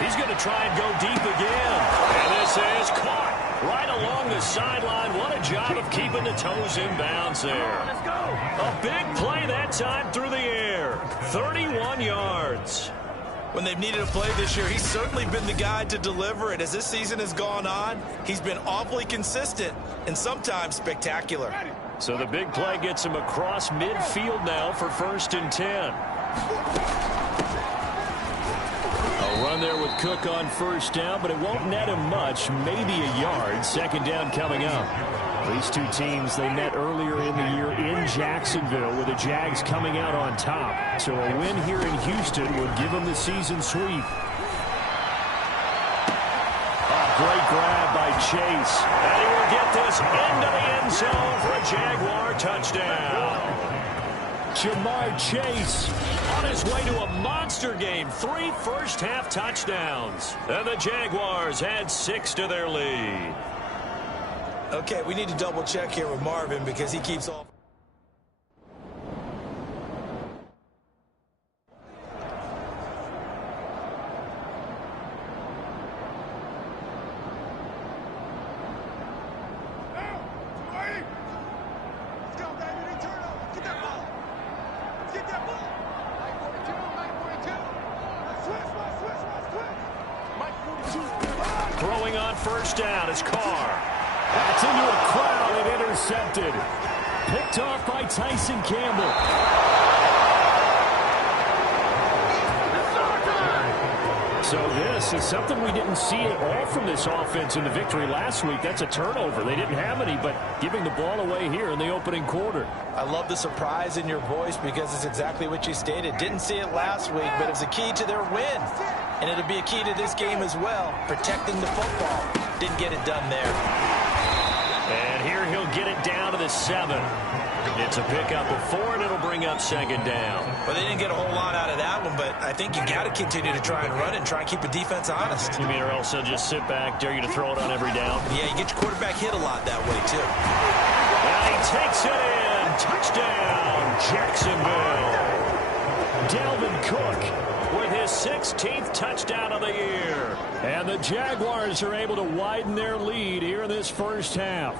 He's going to try and go deep again. And this is caught right along the sideline. What a job of keeping the toes in bounds there. Let's go. A big play that time through the air. 31 yards. When they've needed a play this year, he's certainly been the guy to deliver it. As this season has gone on, he's been awfully consistent and sometimes spectacular. So the big play gets him across midfield now for 1st and 10. A run there with Cook on 1st down, but it won't net him much, maybe a yard. 2nd down coming up. These two teams, they met earlier in the year in Jacksonville with the Jags coming out on top. So a win here in Houston would give them the season sweep. Great grab by Chase. And he will get this into the end zone for a Jaguar touchdown. Jamar Chase on his way to a monster game. 3 first-half touchdowns. And the Jaguars add 6 to their lead. Okay, we need to double-check here with Marvin because he keeps all... Throwing on 1st down is Carr. That's into a crowd and intercepted. Picked off by Tyson Campbell. So this is something we didn't see at all from this offense in the victory last week. That's a turnover. They didn't have any, but giving the ball away here in the opening quarter. I love the surprise in your voice because it's exactly what you stated. Didn't see it last week, but it was a key to their win. And it'll be a key to this game as well, protecting the football. Didn't get it done there. And here he'll get it down to the 7. It's a pickup of 4, and it'll bring up 2nd down. Well, they didn't get a whole lot out of that one, but I think you got to continue to try and run and try and keep the defense honest. You mean or else they'll just sit back, dare you to throw it on every down? Yeah, you get your quarterback hit a lot that way, too. And he takes it in. Touchdown, Jacksonville. Dalvin Cook with his 16th touchdown of the year. And the Jaguars are able to widen their lead here in this first half.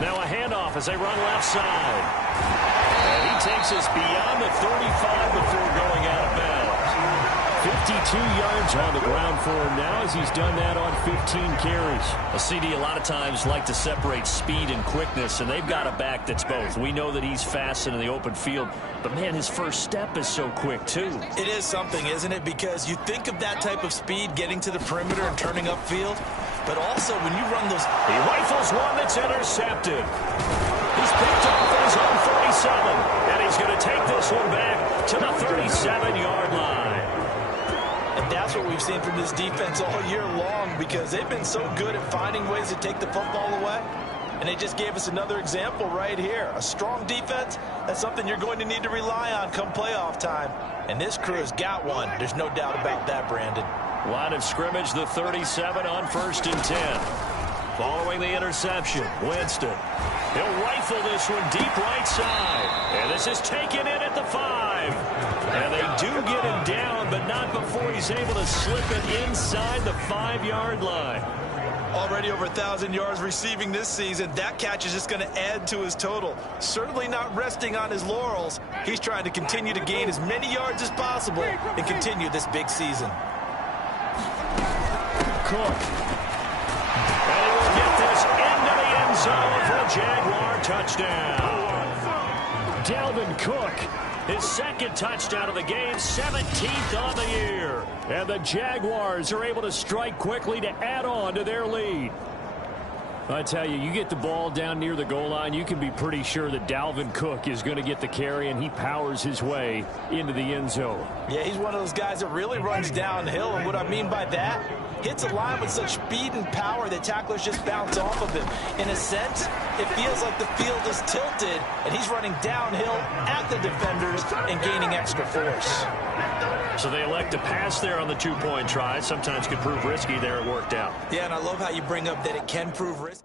Now a handoff as they run left side. And he takes us beyond the 35 before going out of bounds. 52 yards on the ground for him now as he's done that on 15 carries. A CD a lot of times like to separate speed and quickness, and they've got a back that's both. We know that he's fast in the open field, but, man, his first step is so quick, too. It is something, isn't it? Because you think of that type of speed getting to the perimeter and turning upfield, but also when you run those... He rifles one that's intercepted. He's picked off at his own 47, and he's going to take this one back to the 37-yard line. And that's what we've seen from this defense all year long, because they've been so good at finding ways to take the football away. And they just gave us another example right here. A strong defense, that's something you're going to need to rely on come playoff time. And this crew has got one. There's no doubt about that, Brandon. Line of scrimmage, the 37 on 1st and 10. Following the interception, Winston. He'll rifle this one deep right side. And this is taken in at the 5. And they do get him down, but not before he's able to slip it inside the 5-yard line. Already over 1,000 yards receiving this season. That catch is just going to add to his total. Certainly not resting on his laurels. He's trying to continue to gain as many yards as possible and continue this big season. Cook. And he will get this into the end zone for a Jaguar touchdown. Dalvin Cook, his second touchdown of the game, 17th on the year. And the Jaguars are able to strike quickly to add on to their lead. I tell you, you get the ball down near the goal line, you can be pretty sure that Dalvin Cook is going to get the carry, and he powers his way into the end zone. Yeah, he's one of those guys that really runs downhill, and what I mean by that, hits a line with such speed and power that tacklers just bounce off of him. In a sense, it feels like the field is tilted, and he's running downhill at the defenders and gaining extra force. So they elect to pass there on the two-point try. Sometimes can prove risky. There it worked out. Yeah, and I love how you bring up that it can prove risky.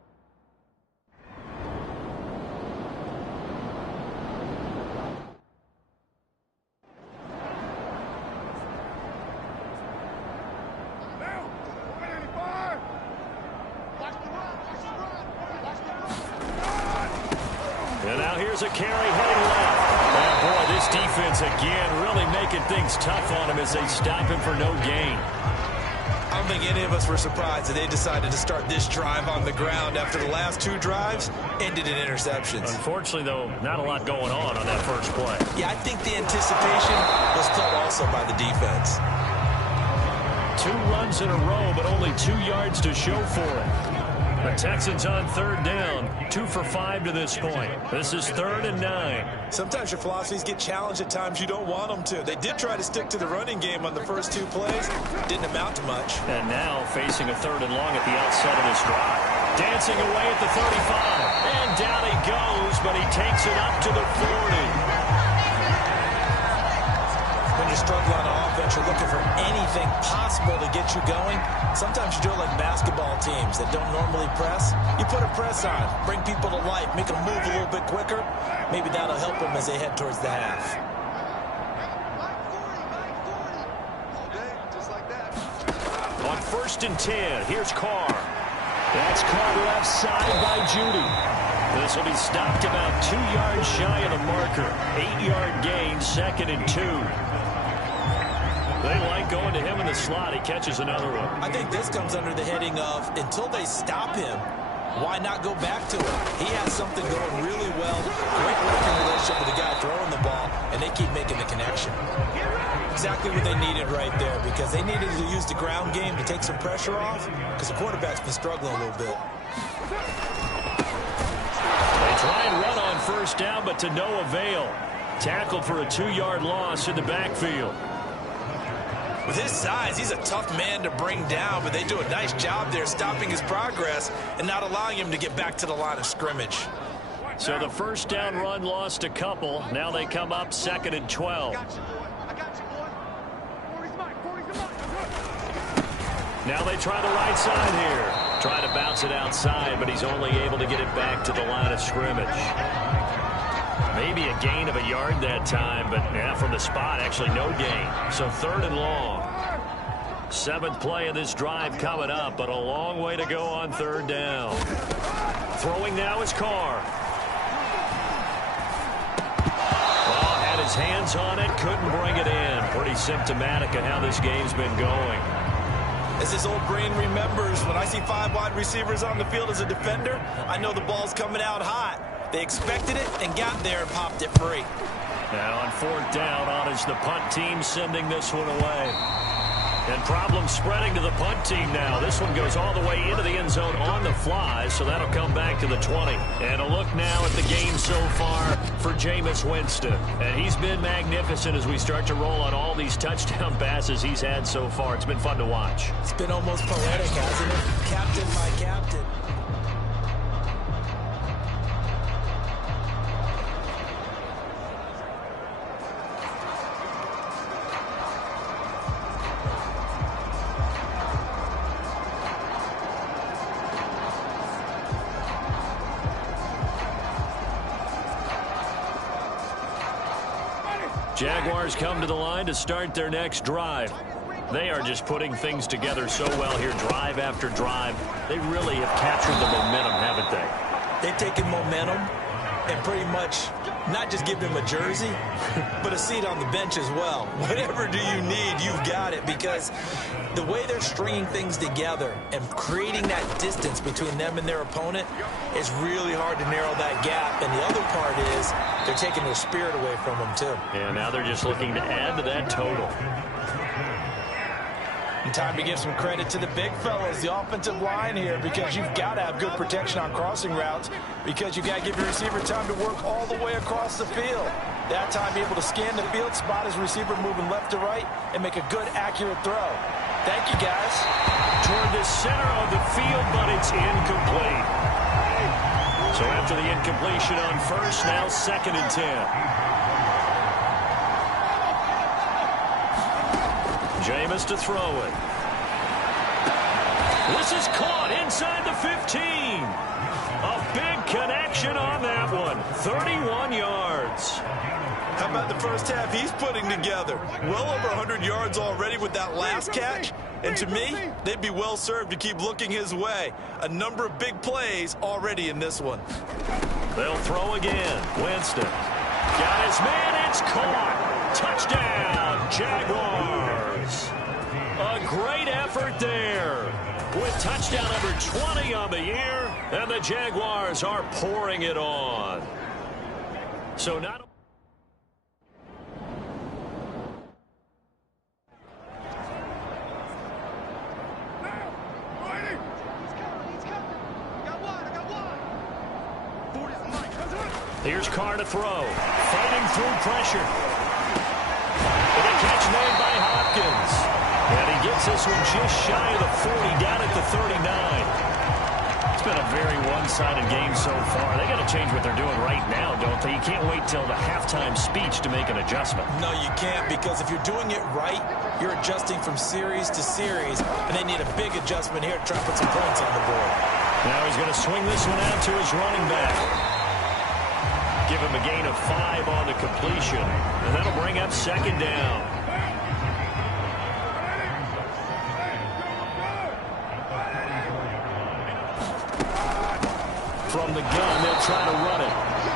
And now here's a carry heading left. And boy, this defense again really making things tough on him as they stop him for no gain. I don't think any of us were surprised that they decided to start this drive on the ground after the last two drives ended in interceptions. Unfortunately, though, not a lot going on that first play. Yeah, I think the anticipation was felt also by the defense. 2 runs in a row, but only 2 yards to show for it. The Texans on 3rd down, 2 for 5 to this point. This is 3rd and 9. Sometimes your philosophies get challenged at times you don't want them to. They did try to stick to the running game on the first 2 plays. Didn't amount to much. And now facing a 3rd and long at the outset of this drive. Dancing away at the 35. And down he goes, but he takes it up to the 40. When you're struggling on offense, you're looking for anything possible to get you going. Sometimes you do it like basketball teams that don't normally press. You put a press on, bring people to life, make them move a little bit quicker. Maybe that'll help them as they head towards the half. On 1st and 10, here's Carr. That's caught left side by Judy. This will be stopped about 2 yards shy of the marker. 8-yard gain, 2nd and 2. They like going to him in the slot. He catches another one. I think this comes under the heading of, until they stop him, why not go back to him? He has something going really well. Great working relationship with the guy throwing the ball, and they keep making the connection. Exactly what they needed right there, because they needed to use the ground game to take some pressure off, because the quarterback's been struggling a little bit. They try and run on 1st down, but to no avail. Tackled for a 2-yard loss in the backfield. With his size, he's a tough man to bring down, but they do a nice job there stopping his progress and not allowing him to get back to the line of scrimmage. So the first down run lost a couple. Now they come up 2nd and 12. Now they try the right side here. Try to bounce it outside, but he's only able to get it back to the line of scrimmage. Maybe a gain of a yard that time, but yeah, from the spot, actually no gain. So 3rd and long. 7th play of this drive coming up, but a long way to go on 3rd down. Throwing now is Carr. Had his hands on it, couldn't bring it in. Pretty symptomatic of how this game's been going. As his old brain remembers, when I see 5 wide receivers on the field as a defender, I know the ball's coming out hot. They expected it and got there and popped it free. Now on 4th down, on is the punt team sending this one away. And problems spreading to the punt team now. This one goes all the way into the end zone on the fly, so that'll come back to the 20. And a look now at the game so far for Jameis Winston. And he's been magnificent as we start to roll on all these touchdown passes he's had so far. It's been fun to watch. It's been almost poetic, hasn't it? Captain, my captain. Jaguars come to the line to start their next drive. They are just putting things together so well here, drive after drive. They really have captured the momentum, haven't they? They've taken momentum and pretty much not just give him a jersey, but a seat on the bench as well. Whatever do you need, you've got it, because the way they're stringing things together and creating that distance between them and their opponent is really hard to narrow that gap. And the other part is they're taking their spirit away from them, too. And now they're just looking to add to that total. And time to give some credit to the big fellas, the offensive line here, because you've got to have good protection on crossing routes, because you've got to give your receiver time to work all the way across the field. That time, be able to scan the field, spot his receiver moving left to right, and make a good, accurate throw. Thank you, guys. Toward the center of the field, but it's incomplete. So after the incompletion on first, now 2nd and 10. Jameis to throw it. This is caught inside the 15. A big connection on that one. 31 yards. How about the first half he's putting together? Well over 100 yards already with that last catch. And to me, they'd be well served to keep looking his way. A number of big plays already in this one. They'll throw again. Winston. Got his man. It's caught. Touchdown, Jaguars. A great effort there. With touchdown number 20 on the year. And the Jaguars are pouring it on. So not... Here's Carr to throw. Fighting through pressure. And a catch made by Hopkins. And he gets this one just shy of the 40, down at the 39. It's been a very one-sided game so far. They got to change what they're doing right now, don't they? You can't wait till the halftime speech to make an adjustment. No, you can't, because if you're doing it right, you're adjusting from series to series, and they need a big adjustment here to try to put some points on the board. Now he's going to swing this one out to his running back. Give him a gain of 5 on the completion, and that'll bring up 2nd down. From the gun, they'll try to run it,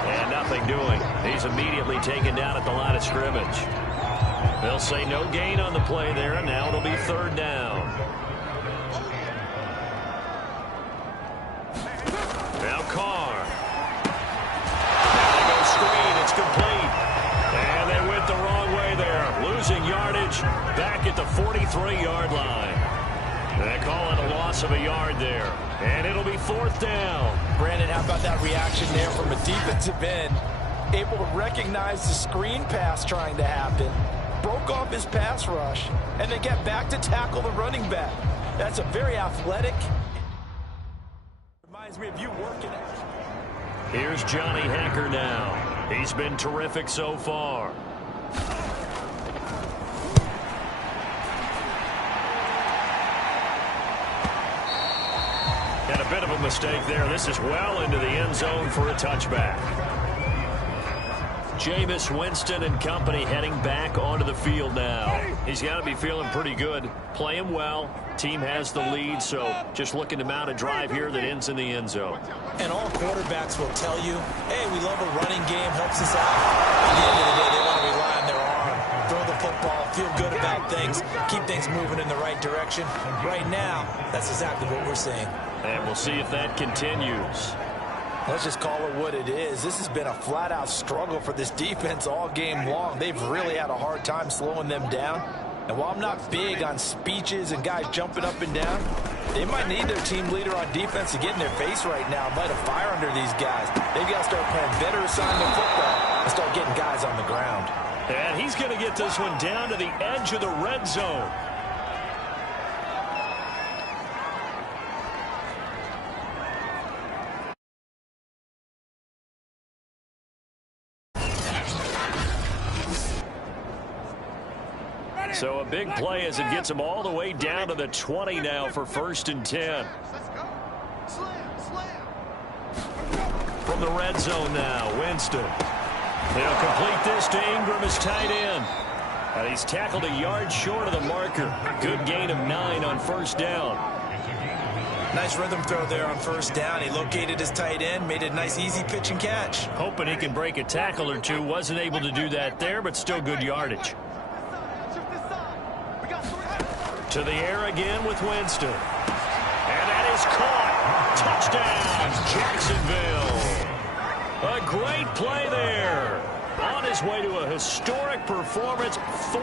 and nothing doing. He's immediately taken down at the line of scrimmage. They'll say no gain on the play there, and now it'll be 3rd down. Now Carr. Screen, it's complete. And they went the wrong way there. Losing yardage back at the 43-yard line. They call it a loss of a yard there. And it'll be 4th down. Brandon, how about that reaction there from a defensive end? Able to recognize the screen pass trying to happen. broke off his pass rush, and then get back to tackle the running back. That's a very athletic. Reminds me of you working it. Here's Johnny Hekker now. He's been terrific so far. And a bit of a mistake there. This is well into the end zone for a touchback. Jameis Winston and company heading back onto the field now. He's got to be feeling pretty good. Playing well. Team has the lead, so just looking to mount a drive here that ends in the end zone. And all quarterbacks will tell you, hey, we love a running game, helps us out. At the end of the day, they want to rely on their arm, throw the football, feel good about things, keep things moving in the right direction. Right now, that's exactly what we're seeing. And we'll see if that continues. Let's just call it what it is. This has been a flat-out struggle for this defense all game long. They've really had a hard time slowing them down. And while I'm not big on speeches and guys jumping up and down, they might need their team leader on defense to get in their face right now and light a fire under these guys. They've got to start playing better assignment football and start getting guys on the ground. And he's going to get this one down to the edge of the red zone. So a big play as it gets him all the way down to the 20 now for 1st and 10. From the red zone now, Winston. He'll complete this to Ingram as tight end. And he's tackled a yard short of the marker. Good gain of 9 on 1st down. Nice rhythm throw there on 1st down. He located his tight end, made a nice easy pitch and catch. Hoping he can break a tackle or two. Wasn't able to do that there, but still good yardage. To the air again with Winston. And that is caught. Touchdown, Jacksonville. A great play there. On his way to a historic performance, 4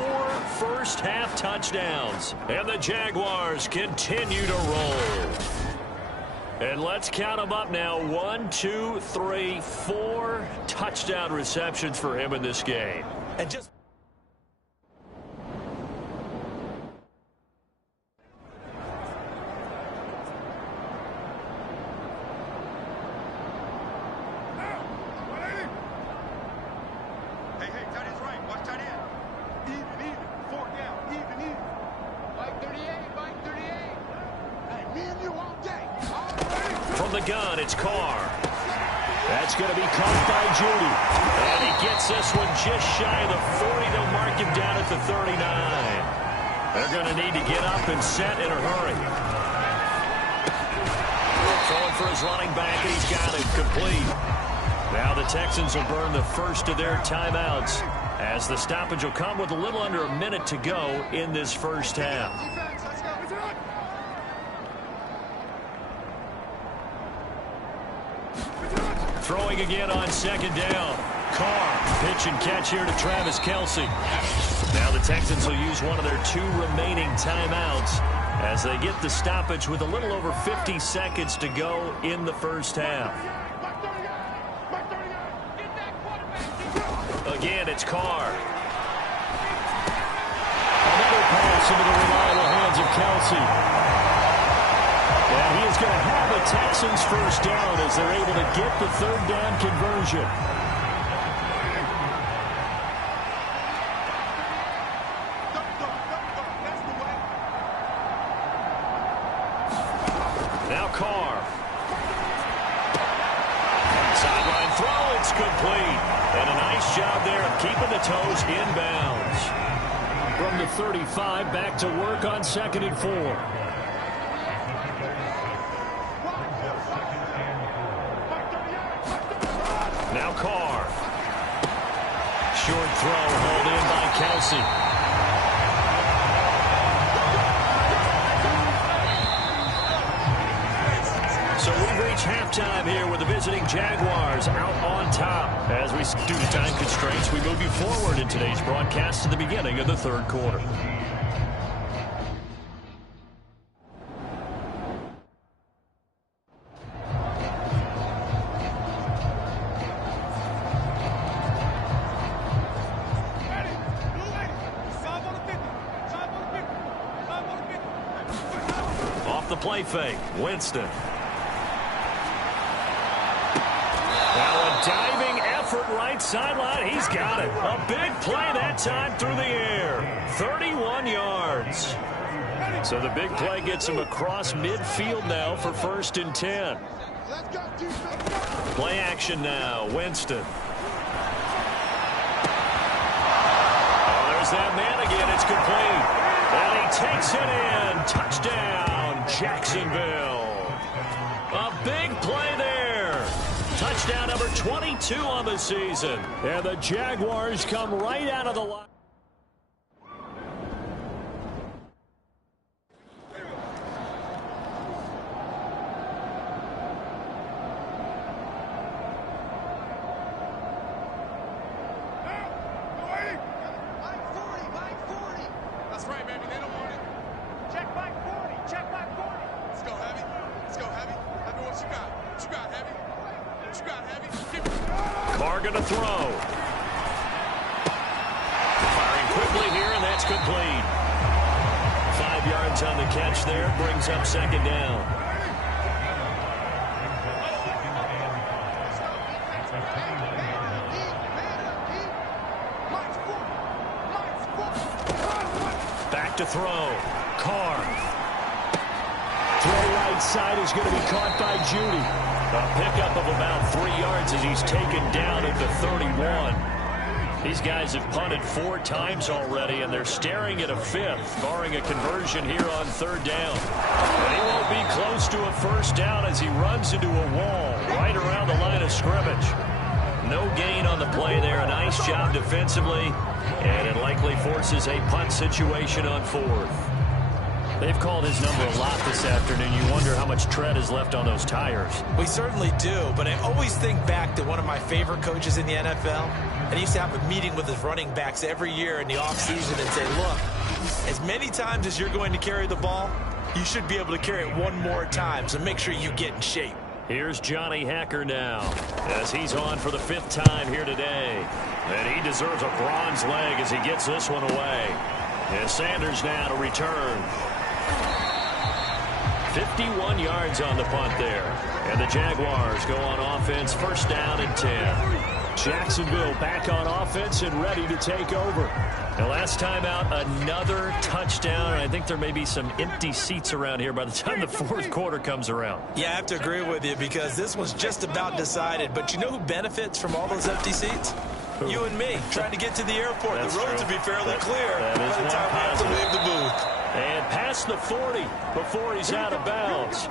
first-half touchdowns. And the Jaguars continue to roll. And let's count them up now. 1, 2, 3, 4 touchdown receptions for him in this game. And just... From the gun, it's Carr. That's going to be caught by Judy. And he gets this one just shy of the 40. They'll mark him down at the 39. They're going to need to get up and set in a hurry. Throwing for his running back, and he's got it complete. Now the Texans will burn the first of their timeouts as the stoppage will come with a little under a minute to go in this first half. Throwing again on 2nd down. Carr, pitch and catch here to Travis Kelce. Now the Texans will use one of their 2 remaining timeouts as they get the stoppage with a little over 50 seconds to go in the first half. Again, it's Carr. Another pass into the reliable hands of Kelce. And he is going to have the Texans first down as they're able to get the 3rd down conversion. Now Carr. Sideline throw, it's complete. And a nice job there of keeping the toes inbounds. From the 35, back to work on 2nd and 4. Now Carr. Short throw hauled in by Kelce. So we've reached halftime here with the visiting Jaguars out on top. As we, due to time constraints, we move you forward in today's broadcast to the beginning of the 3rd quarter. the play fake. Winston. Now a diving effort right sideline. He's got it. A big play that time through the air. 31 yards. So the big play gets him across midfield now for 1st and 10. Play action now. Winston. Oh, there's that man again. It's complete. And he takes it in. Touchdown, Jacksonville. A big play there. Touchdown number 22 on the season. And the Jaguars come right out of the line. Carr going to throw. Firing quickly here, and that's complete. 5 yards on the catch there. Brings up 2nd down. Back to throw. Carr. Throw right side is going to be caught by Judy. A pickup of about 3 yards as he's taken down at the 31. These guys have punted 4 times already, and they're staring at a 5th, barring a conversion here on 3rd down. But he won't be close to a 1st down as he runs into a wall right around the line of scrimmage. No gain on the play there. A nice job defensively, and it likely forces a punt situation on 4th. They've called his number a lot this afternoon. You wonder how much tread is left on those tires. We certainly do, but I always think back to one of my favorite coaches in the NFL. And he used to have a meeting with his running backs every year in the offseason and say, look, as many times as you're going to carry the ball, you should be able to carry it one more time, so make sure you get in shape. Here's Johnny Hacker now as he's on for the 5th time here today. And he deserves a bronze leg as he gets this one away. And Sanders now to return. 51 yards on the punt there. And the Jaguars go on offense, 1st down and 10. Jacksonville back on offense and ready to take over. The last time out, another touchdown. I think there may be some empty seats around here by the time the 4th quarter comes around. Yeah, I have to agree with you because this was just about decided. But you know who benefits from all those empty seats? You and me, trying to get to the airport. That's the roads true. will be fairly clear that by is the time we have to leave the booth. And past the 40 before he's out of bounds.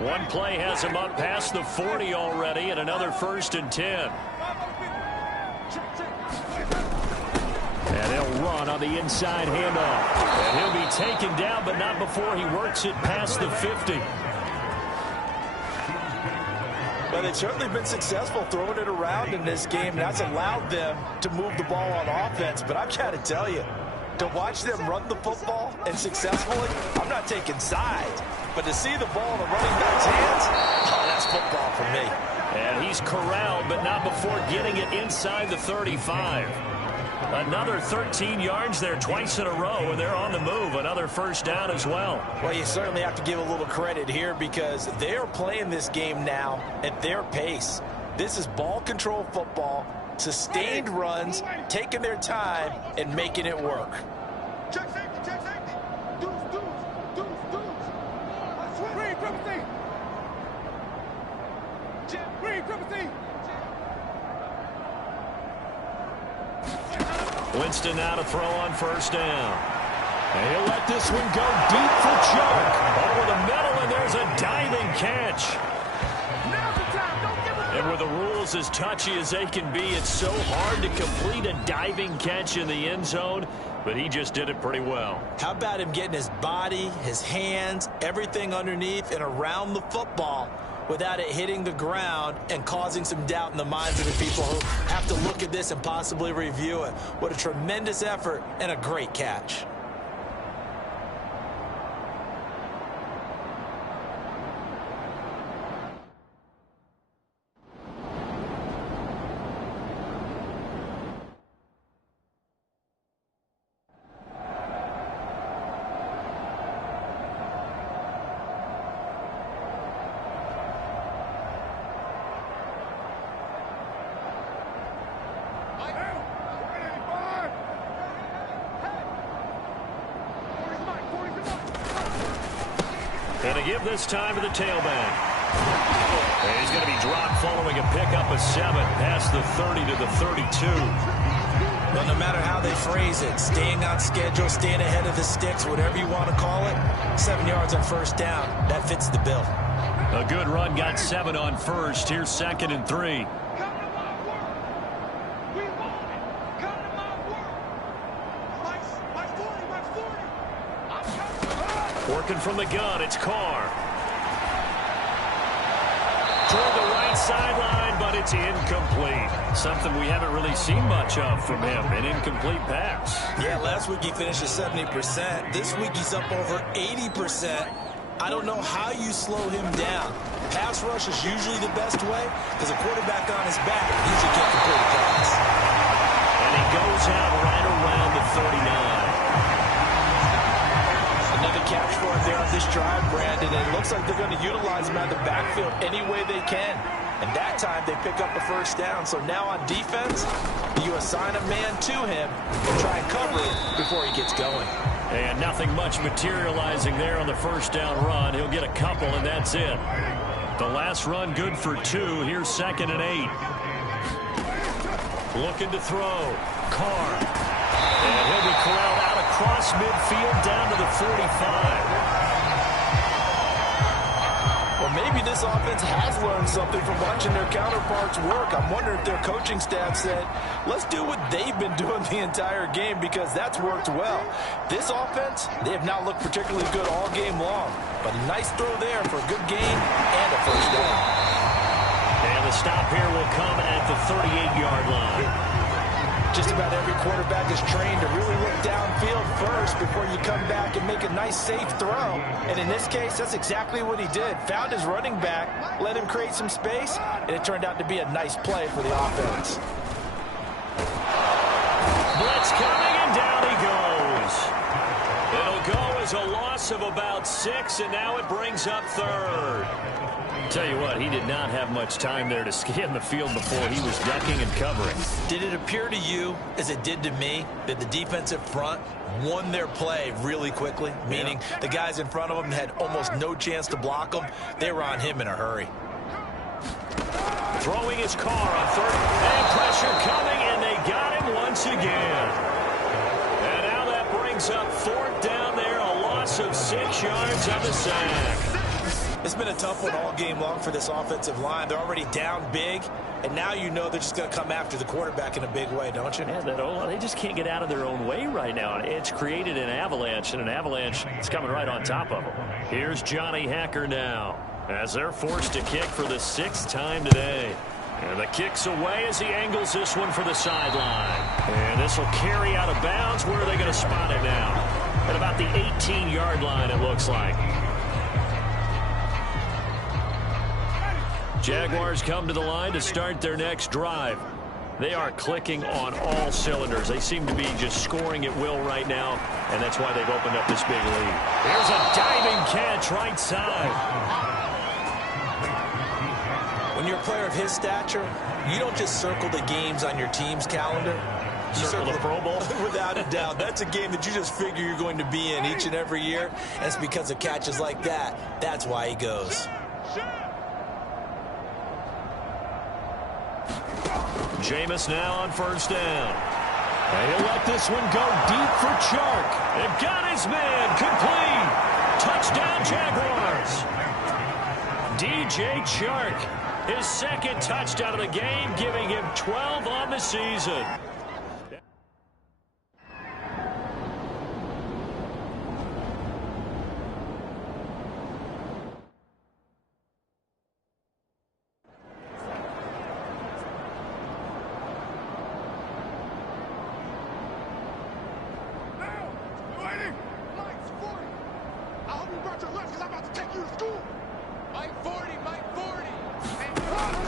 One play has him up past the 40 already, and another 1st and 10. And they'll run on the inside handoff. And he'll be taken down, but not before he works it past the 50. Well, they've certainly been successful throwing it around in this game. That's allowed them to move the ball on offense. But I've got to tell you, to watch them run the football and successfully, I'm not taking sides. But to see the ball in a running back's hands, oh, that's football for me. And he's corralled, but not before getting it inside the 35. Another 13 yards there twice in a row, and they're on the move. Another 1st down as well. Well, you certainly have to give a little credit here because they are playing this game now at their pace. This is ball control football, sustained runs, taking their time, and making it work. Check safety, check safety. Deuce. Read, triple C. Read, triple C. Winston now to throw on 1st down. And he'll let this one go deep for Chuck. Over the middle, and there's a diving catch. Now's the time. Don't give it. And with the rules as touchy as they can be, it's so hard to complete a diving catch in the end zone, but he just did it pretty well. How about him getting his body, his hands, everything underneath and around the football without it hitting the ground and causing some doubt in the minds of the people who have to look at this and possibly review it. What a tremendous effort and a great catch. And to give this time to the tailback. And he's going to be dropped following a pickup of 7 past the 30 to the 32. Well, no matter how they phrase it, staying on schedule, staying ahead of the sticks, whatever you want to call it, 7 yards on first down, that fits the bill. A good run got 7 on first. Here's 2nd and 3. Working from the gun, it's Carr. Toward the right sideline, but it's incomplete. Something we haven't really seen much of from him, an incomplete pass. Yeah, last week he finished at 70%. This week he's up over 80%. I don't know how you slow him down. Pass rush is usually the best way because a quarterback on his back usually can't complete a pass. And he goes out right around the 39. Another catch for him there on this drive, Brandon. And it looks like they're going to utilize him out of the backfield any way they can. And that time they pick up a first down. So now on defense, you assign a man to him and try and cover it before he gets going. And nothing much materializing there on the first down run. He'll get a couple, and that's it. The last run good for 2. Here's 2nd and 8. Looking to throw. Carr. And he'll be corralled out across midfield down to the 45. Well, maybe this offense has learned something from watching their counterparts work. I'm wondering if their coaching staff said, let's do what they've been doing the entire game because that's worked well. This offense, they have not looked particularly good all game long. But a nice throw there for a good game and a first down. And the stop here will come at the 38-yard line. Just about every quarterback is trained to really look downfield first before you come back and make a nice, safe throw. And in this case, that's exactly what he did. Found his running back, let him create some space, and it turned out to be a nice play for the offense. Blitz coming, and down he goes. It'll go as a loss of about 6, and now it brings up 3rd. Tell you what, he did not have much time there to scan the field before he was ducking and covering. Did it appear to you, as it did to me, that the defensive front won their play really quickly? Meaning the guys in front of them had almost no chance to block them. They were on him in a hurry. Throwing his Carr on 3rd. And pressure coming, and they got him once again. And now that brings up 4th down there, a loss of 6 yards on the sack. It's been a tough one all game long for this offensive line. They're already down big, and now you know they're just going to come after the quarterback in a big way, don't you? Yeah, they just can't get out of their own way right now. It's created an avalanche, and an avalanche is coming right on top of them. Here's Johnny Hacker now, as they're forced to kick for the 6th time today. And the kick's away as he angles this one for the sideline. And this will carry out of bounds. Where are they going to spot it now? At about the 18-yard line, it looks like. Jaguars come to the line to start their next drive. They are clicking on all cylinders. They seem to be just scoring at will right now, and that's why they've opened up this big lead. Here's a diving catch right side. When you're a player of his stature, you don't just circle the games on your team's calendar. You Circle the Pro Bowl? Without a doubt. That's a game that you just figure you're going to be in each and every year, and it's because of catches like that. That's why he goes. Jameis now on 1st down. And he'll let this one go deep for Chark. They've got his man complete. Touchdown Jaguars. DJ Chark, his 2nd touchdown of the game, giving him 12 on the season.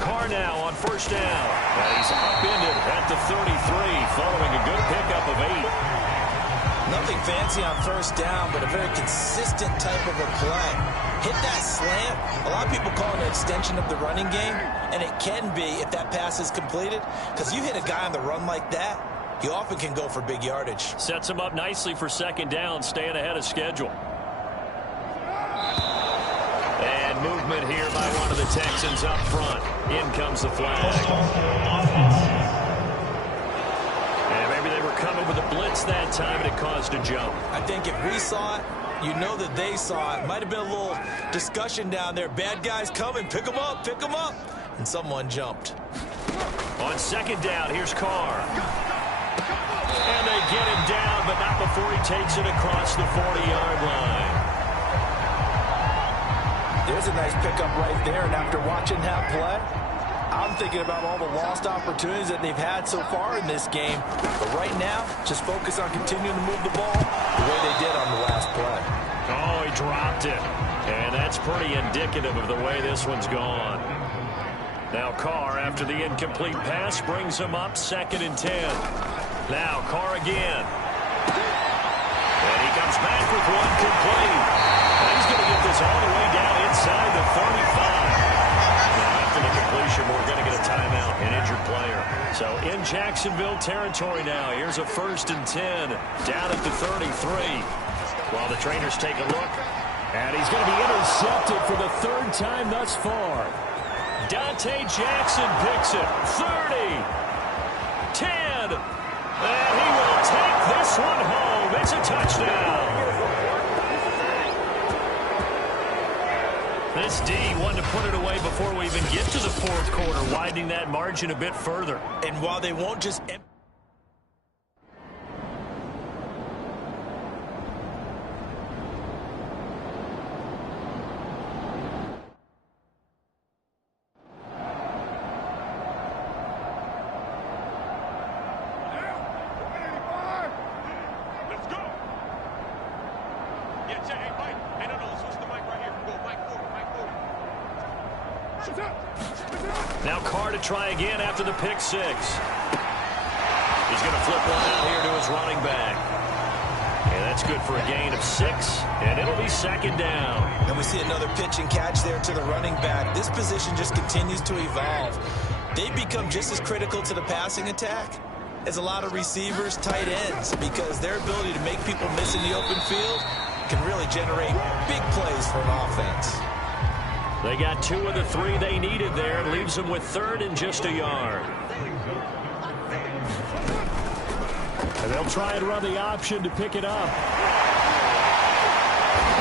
Carr now on 1st down. And he's upended at the 33 following a good pickup of 8. Nothing fancy on 1st down, but a very consistent type of a play. Hit that slant. A lot of people call it an extension of the running game, and it can be if that pass is completed, because you hit a guy on the run like that, he often can go for big yardage. Sets him up nicely for 2nd down, staying ahead of schedule. And movement here by one of the Texans up front. In comes the flag. And maybe they were coming with a blitz that time, and it caused a jump. I think if we saw it, you know that they saw it. Might have been a little discussion down there. Bad guys coming. Pick them up. Pick them up. And someone jumped. On second down, here's Carr. And they get him down, but not before he takes it across the 40-yard line. There's a nice pickup right there, and after watching that play, I'm thinking about all the lost opportunities that they've had so far in this game. But right now, just focus on continuing to move the ball the way they did on the last play. Oh, he dropped it. And that's pretty indicative of the way this one's gone. Now Carr, after the incomplete pass, brings him up 2nd and 10. Now Carr again. And he comes back with one complete. And he's going to get this all the way down inside the 35. Now after the completion, we're going to get a timeout, an injured player. So in Jacksonville territory now. Here's a 1st and 10 down at the 33. While the trainers take a look. And he's going to be intercepted for the 3rd time thus far. Dante Jackson picks it. 30. 10. And he will take this one home. It's a touchdown. This D wanted to put it away before we even get to the 4th quarter, widening that margin a bit further. And while they won't just... Now Carr to try again after the pick 6. He's going to flip one out here to his running back. And that's good for a gain of 6, and it'll be 2nd down. And we see another pitch and catch there to the running back. This position just continues to evolve. They've become just as critical to the passing attack as a lot of receivers, tight ends, because their ability to make people miss in the open field can really generate big plays for an offense. They got 2 of the 3 they needed there. It leaves them with 3rd and just a yard. And they'll try and run the option to pick it up.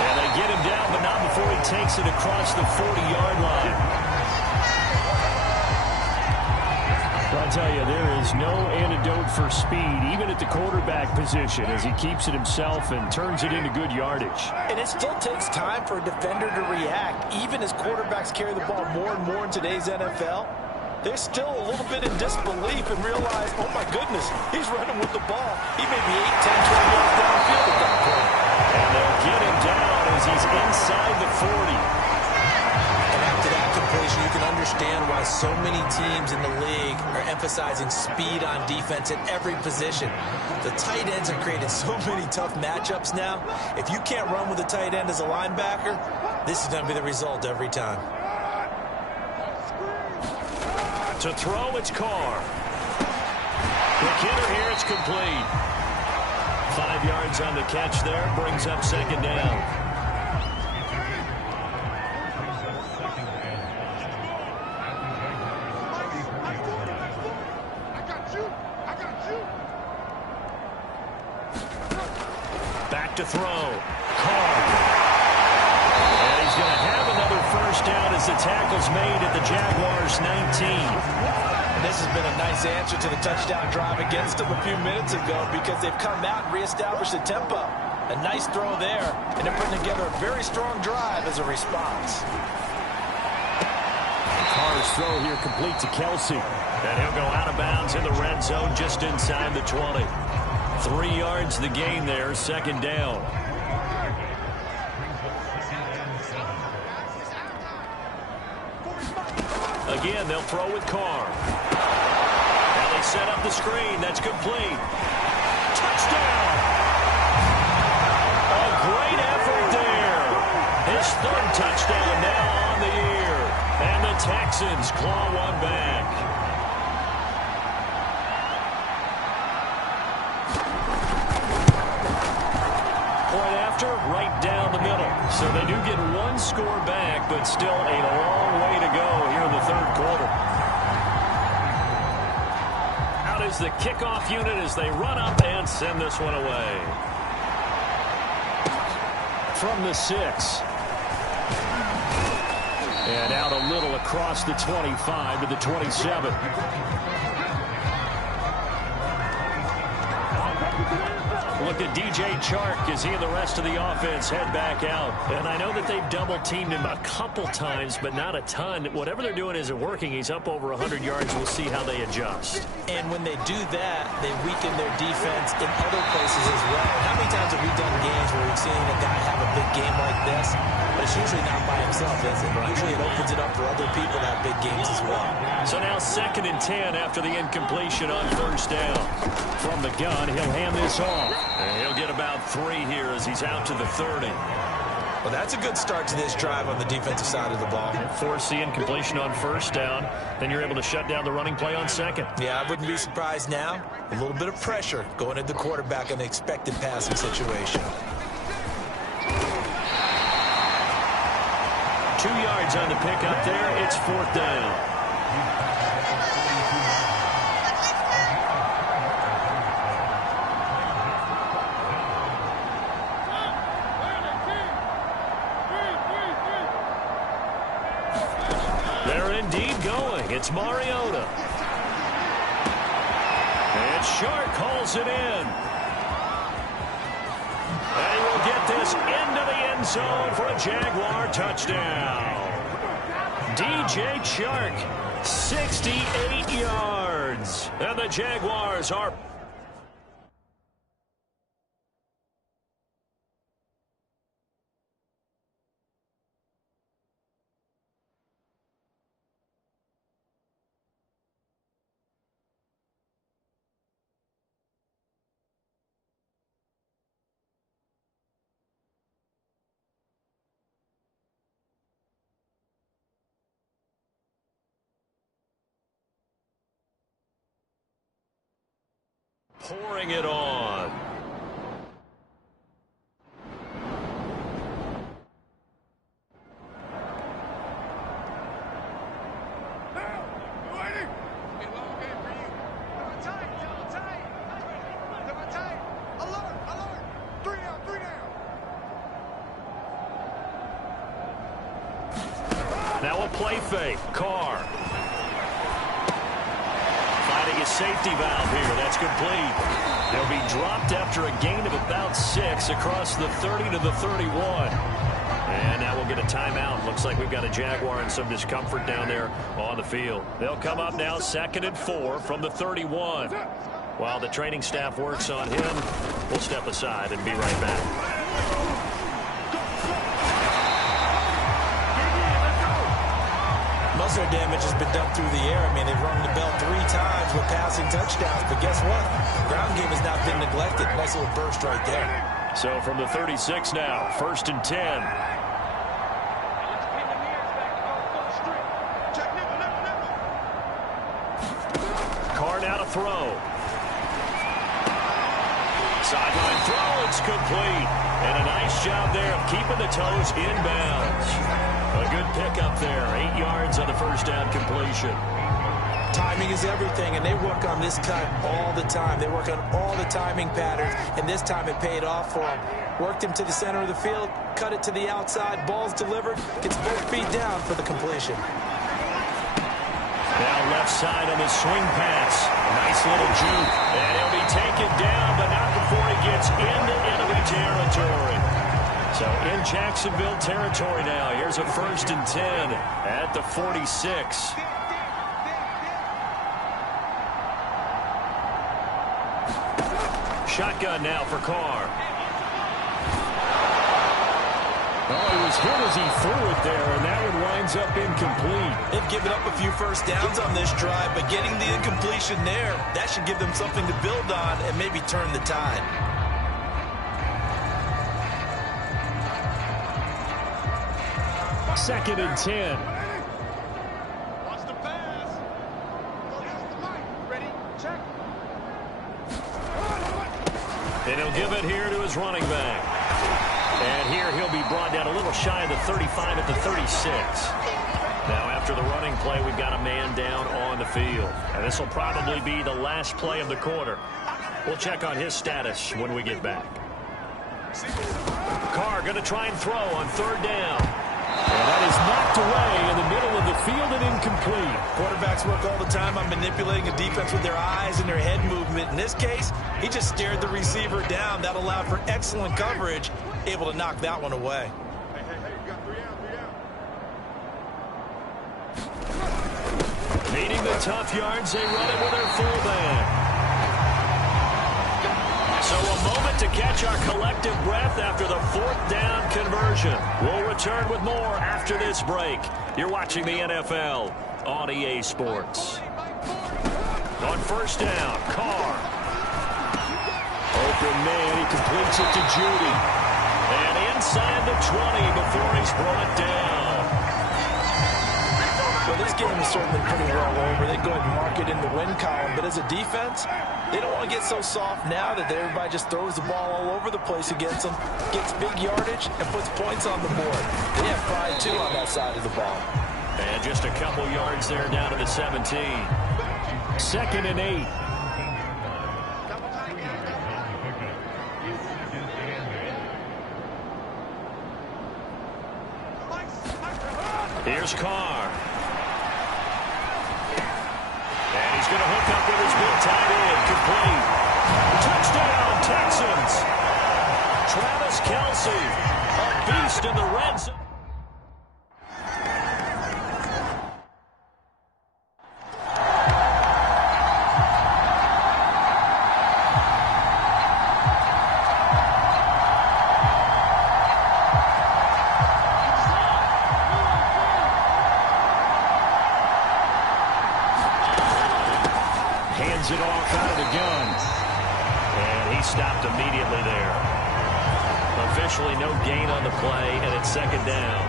And they get him down, but not before he takes it across the 40-yard line. Well, I tell you, there is no antidote for speed, even at the quarterback position, as he keeps it himself and turns it into good yardage. And it still takes time for a defender to react. Even as quarterbacks carry the ball more and more in today's NFL, they're still a little bit in disbelief and realize, oh my goodness, he's running with the ball. He may be 8, 10, 20 yards downfield at that point. And they'll get him down as he's inside the 40. You can understand why so many teams in the league are emphasizing speed on defense at every position. The tight ends have created so many tough matchups now. If you can't run with a tight end as a linebacker, this is going to be the result every time. To throw, it's Carr. Quick hitter here, it's complete. 5 yards on the catch there, brings up 2nd down. To throw. Carr. And he's going to have another 1st down as the tackle's made at the Jaguars 19. And this has been a nice answer to the touchdown drive against them a few minutes ago because they've come out and reestablished the tempo. A nice throw there, and they're putting together a very strong drive as a response. Carr's throw here complete to Kelsey. And he'll go out of bounds in the red zone just inside the 20. 3 yards the gain there, 2nd down. Again, they'll throw with Carr. Now they set up the screen. That's complete. Touchdown! A great effort there. His 3rd touchdown now on the year. And the Texans claw one back. center, right down the middle. So they do get one score back, but still a long way to go here in the third quarter. Out is the kickoff unit as they run up and send this one away. From the 6. And out a little across the 25 to the 27. Look at DJ Chark as he and the rest of the offense head back out. And I know that they've double-teamed him a couple times, but not a ton. Whatever they're doing isn't working. He's up over 100 yards. We'll see how they adjust. And when they do that, they weaken their defense in other places as well. How many times have we done games where we've seen a guy have a big game like this? But it's usually not by himself, is it? Usually it opens it up for other people to have big games as well. So now 2nd and 10 after the incompletion on first down. From the gun, he'll hand this off. And he'll get about 3 here as he's out to the 30. Well, that's a good start to this drive on the defensive side of the ball. Force the incompletion on first down. Then you're able to shut down the running play on second. Yeah, I wouldn't be surprised now. A little bit of pressure going at the quarterback in an expected passing situation. 2 yards on the pickup there. It's 4th down. They're indeed going. It's Mariota. And Shark calls it in. And he will get this into the end zone for a Jaguar touchdown. DJ Chark, 68 yards. And the Jaguars are... pouring it on. Now a play fake. Carr. Finding a safety valve here. That's complete. They'll be dropped after a gain of about 6 across the 30 to the 31. And now we'll get a timeout. Looks like we've got a Jaguar in some discomfort down there on the field. They'll come up now 2nd and 4 from the 31. While the training staff works on him, we'll step aside and be right back. Muscle damage has been done through the air. I mean, they've rung the bell 3 times with passing touchdowns. But guess what? Ground game has not been neglected. Nice little burst right there. So from the 36 now, 1st and 10. Carr now to throw. Sideline throw, it's complete. And a nice job there of keeping the toes inbounds. A good pickup there. 8 yards on the first down completion. Timing is everything, and they work on this cut all the time. They work on all the timing patterns, and this time it paid off for them. Worked him to the center of the field, cut it to the outside, ball's delivered, gets both feet down for the completion. Now left side on the swing pass. Nice little juke. And he'll be taken down, but not before he gets into enemy territory. So in Jacksonville territory now. Here's a 1st and 10 at the 46. Shotgun now for Carr. Oh, he was hit as he threw it there, and that one winds up incomplete. They've given up a few first downs on this drive, but getting the incompletion there, that should give them something to build on and maybe turn the tide. Second and 10. Watch the pass. Ready? Check. And he'll give it here to his running back. And here he'll be brought down a little shy of the 35 at the 36. Now after the running play, we've got a man down on the field. And this will probably be the last play of the quarter. We'll check on his status when we get back. Carr going to try and throw on third down. And that is knocked away in the middle of the field and incomplete. Quarterbacks work all the time on manipulating a defense with their eyes and their head movement. In this case, he just stared the receiver down. That allowed for excellent coverage, able to knock that one away. Hey, you got 3 out. Needing the tough yards, they run it with their fullback. So a moment to catch our collective breath after the 4th down conversion. We'll return with more after this break. You're watching the NFL on EA Sports. On first down, Carr. Open man, he completes it to Judy. And inside the 20 before he's brought down. Well, this game is certainly pretty well over. They go ahead and mark it in the win column. But as a defense, they don't want to get so soft now that everybody just throws the ball all over the place against them, gets big yardage, and puts points on the board. They have pride, too, on that side of the ball. And just a couple yards there down to the 17. 2nd and 8. Here's Carr. And he's going to hook up with his big tight end. Complete. Touchdown, Texans. Travis Kelce, a beast in the red zone. Hands it off out of the gun. And he stopped immediately there. Officially no gain on the play, and it's 2nd down.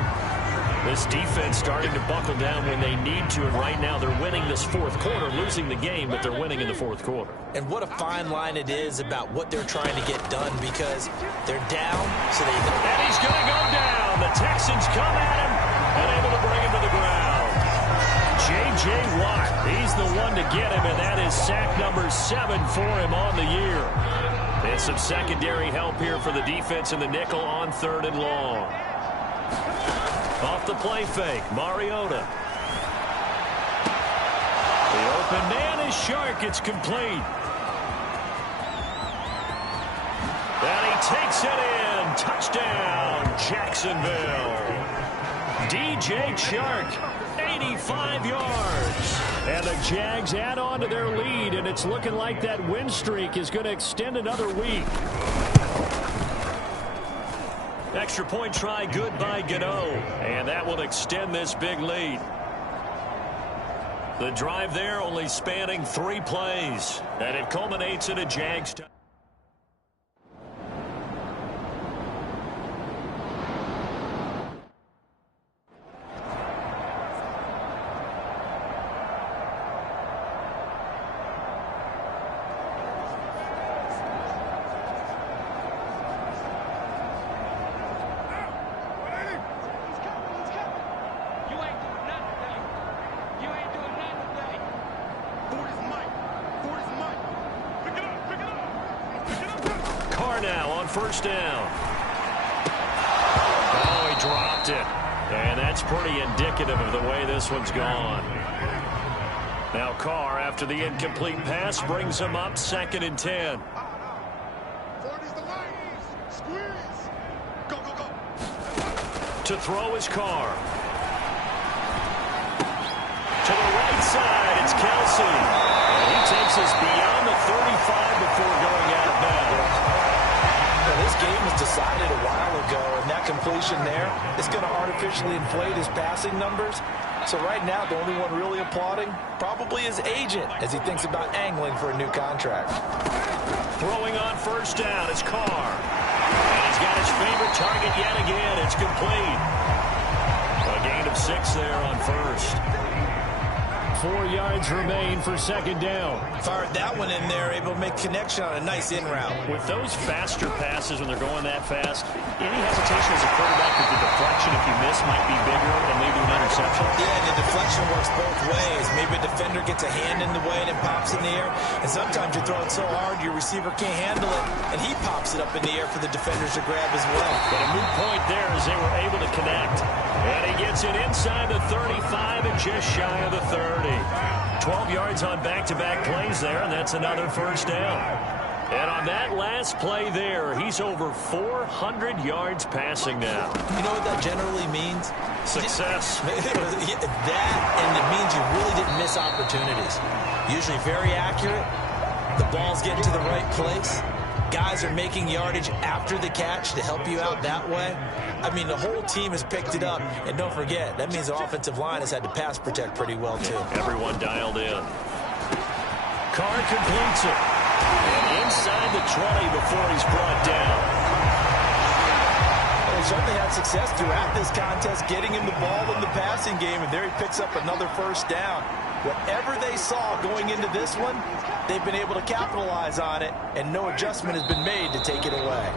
This defense starting to buckle down when they need to, and right now they're winning this 4th quarter, losing the game, but they're winning in the 4th quarter. And what a fine line it is about what they're trying to get done, because they're down, so they know. And he's going to go down. The Texans come at him and able to bring him to the ground. J.J. Watt, he's the one to get him, and that is sack number 7 for him on the year. And some secondary help here for the defense in the nickel on 3rd and long. Off the play fake, Mariota. The open man is Shark. It's complete. And he takes it in. Touchdown, Jacksonville. DJ Shark, 85 yards. And the Jags add on to their lead, and it's looking like that win streak is going to extend another week. Extra point try, good by Gano. And that will extend this big lead. The drive there only spanning 3 plays. And it culminates in a Jags touchdown. First down. Oh, he dropped it. And that's pretty indicative of the way this one's gone. Now Carr, after the incomplete pass, brings him up 2nd and 10. 40's the line. Squeeze. Go, go, go. To throw is Carr. To the right side, it's Kelce. And he takes us beyond the 35 before going out of bounds. This game was decided a while ago, and that completion there is going to artificially inflate his passing numbers. So right now, the only one really applauding probably his agent as he thinks about angling for a new contract. Throwing on first down is Carr. And he's got his favorite target yet again. It's complete. A gain of 6 there on first. 4 yards remain for second down. Fired that one in there, able to make connection on a nice in route. With those faster passes when they're going that fast, any hesitation as a quarterback that the deflection, if you miss, might be bigger and lead to an interception? Yeah, and the deflection works both ways. Maybe a defender gets a hand in the way and it pops in the air. And sometimes you throw it so hard your receiver can't handle it, and he pops it up in the air for the defenders to grab as well. But a moot point there as they were able to connect. And he gets it inside the 35 and just shy of the 30. 12 yards on back-to-back plays there, and that's another first down. And on that last play there, he's over 400 yards passing now. You know what that generally means? Success. That, and it means you really didn't miss opportunities. Usually very accurate. The ball's getting to the right place. Guys are making yardage after the catch to help you out that way. I mean, the whole team has picked it up. And don't forget, that means the offensive line has had to pass protect pretty well, too. Everyone dialed in. Carr completes it. And inside the 20 before he's brought down. Well, he certainly had success throughout this contest, getting him the ball in the passing game, and there he picks up another first down. Whatever they saw going into this one, they've been able to capitalize on it, and no adjustment has been made to take it away.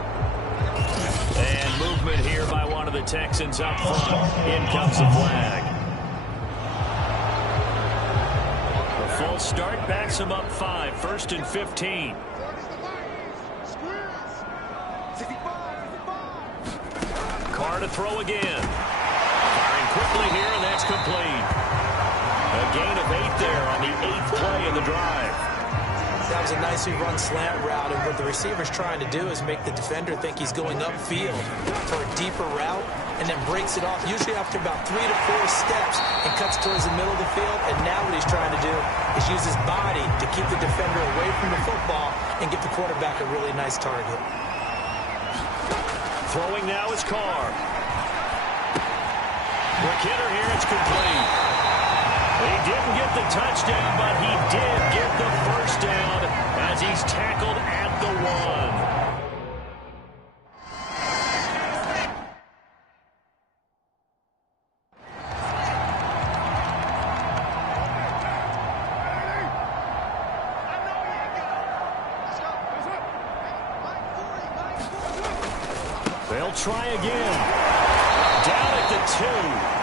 And movement here by one of the Texans up front. In comes the flag. The full start backs him up 5, 1st and 15. Carr to throw again. Firing quickly here, and that's complete. A gain of 8 there on the 8th play of the drive. That was a nicely run slant route, and what the receiver's trying to do is make the defender think he's going upfield for a deeper route, and then breaks it off, usually after about 3 to 4 steps, and cuts towards the middle of the field. And now what he's trying to do is use his body to keep the defender away from the football and get the quarterback a really nice target. Throwing now is Carr. Quick hitter here, it's complete. He didn't get the touchdown, but he did get the first down as he's tackled at the 1. They'll try again. Down at the 2.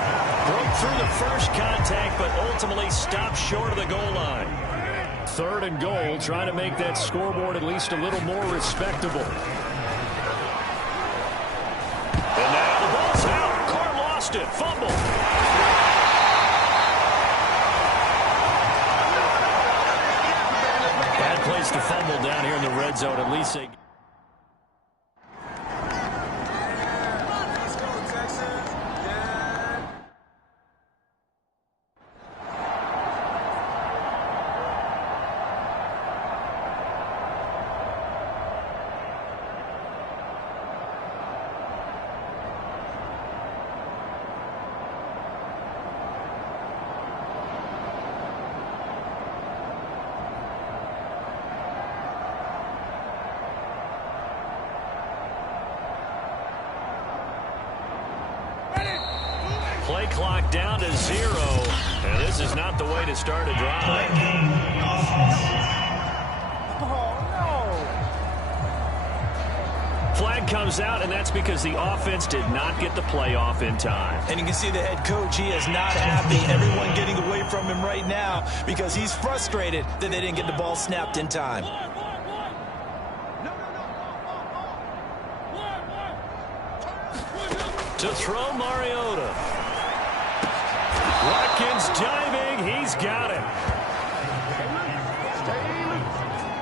Broke through the first contact, but ultimately stopped short of the goal line. 3rd and goal, trying to make that scoreboard at least a little more respectable. And now the ball's out. Carr lost it. Fumble. Bad place to fumble down here in the red zone. At least they... Play clock down to 0. And this is not the way to start a drive. Flag comes out, and that's because the offense did not get the play off in time. And you can see the head coach, he is not happy. Everyone getting away from him right now because he's frustrated that they didn't get the ball snapped in time. To throw Mariota. Watkins diving. He's got it.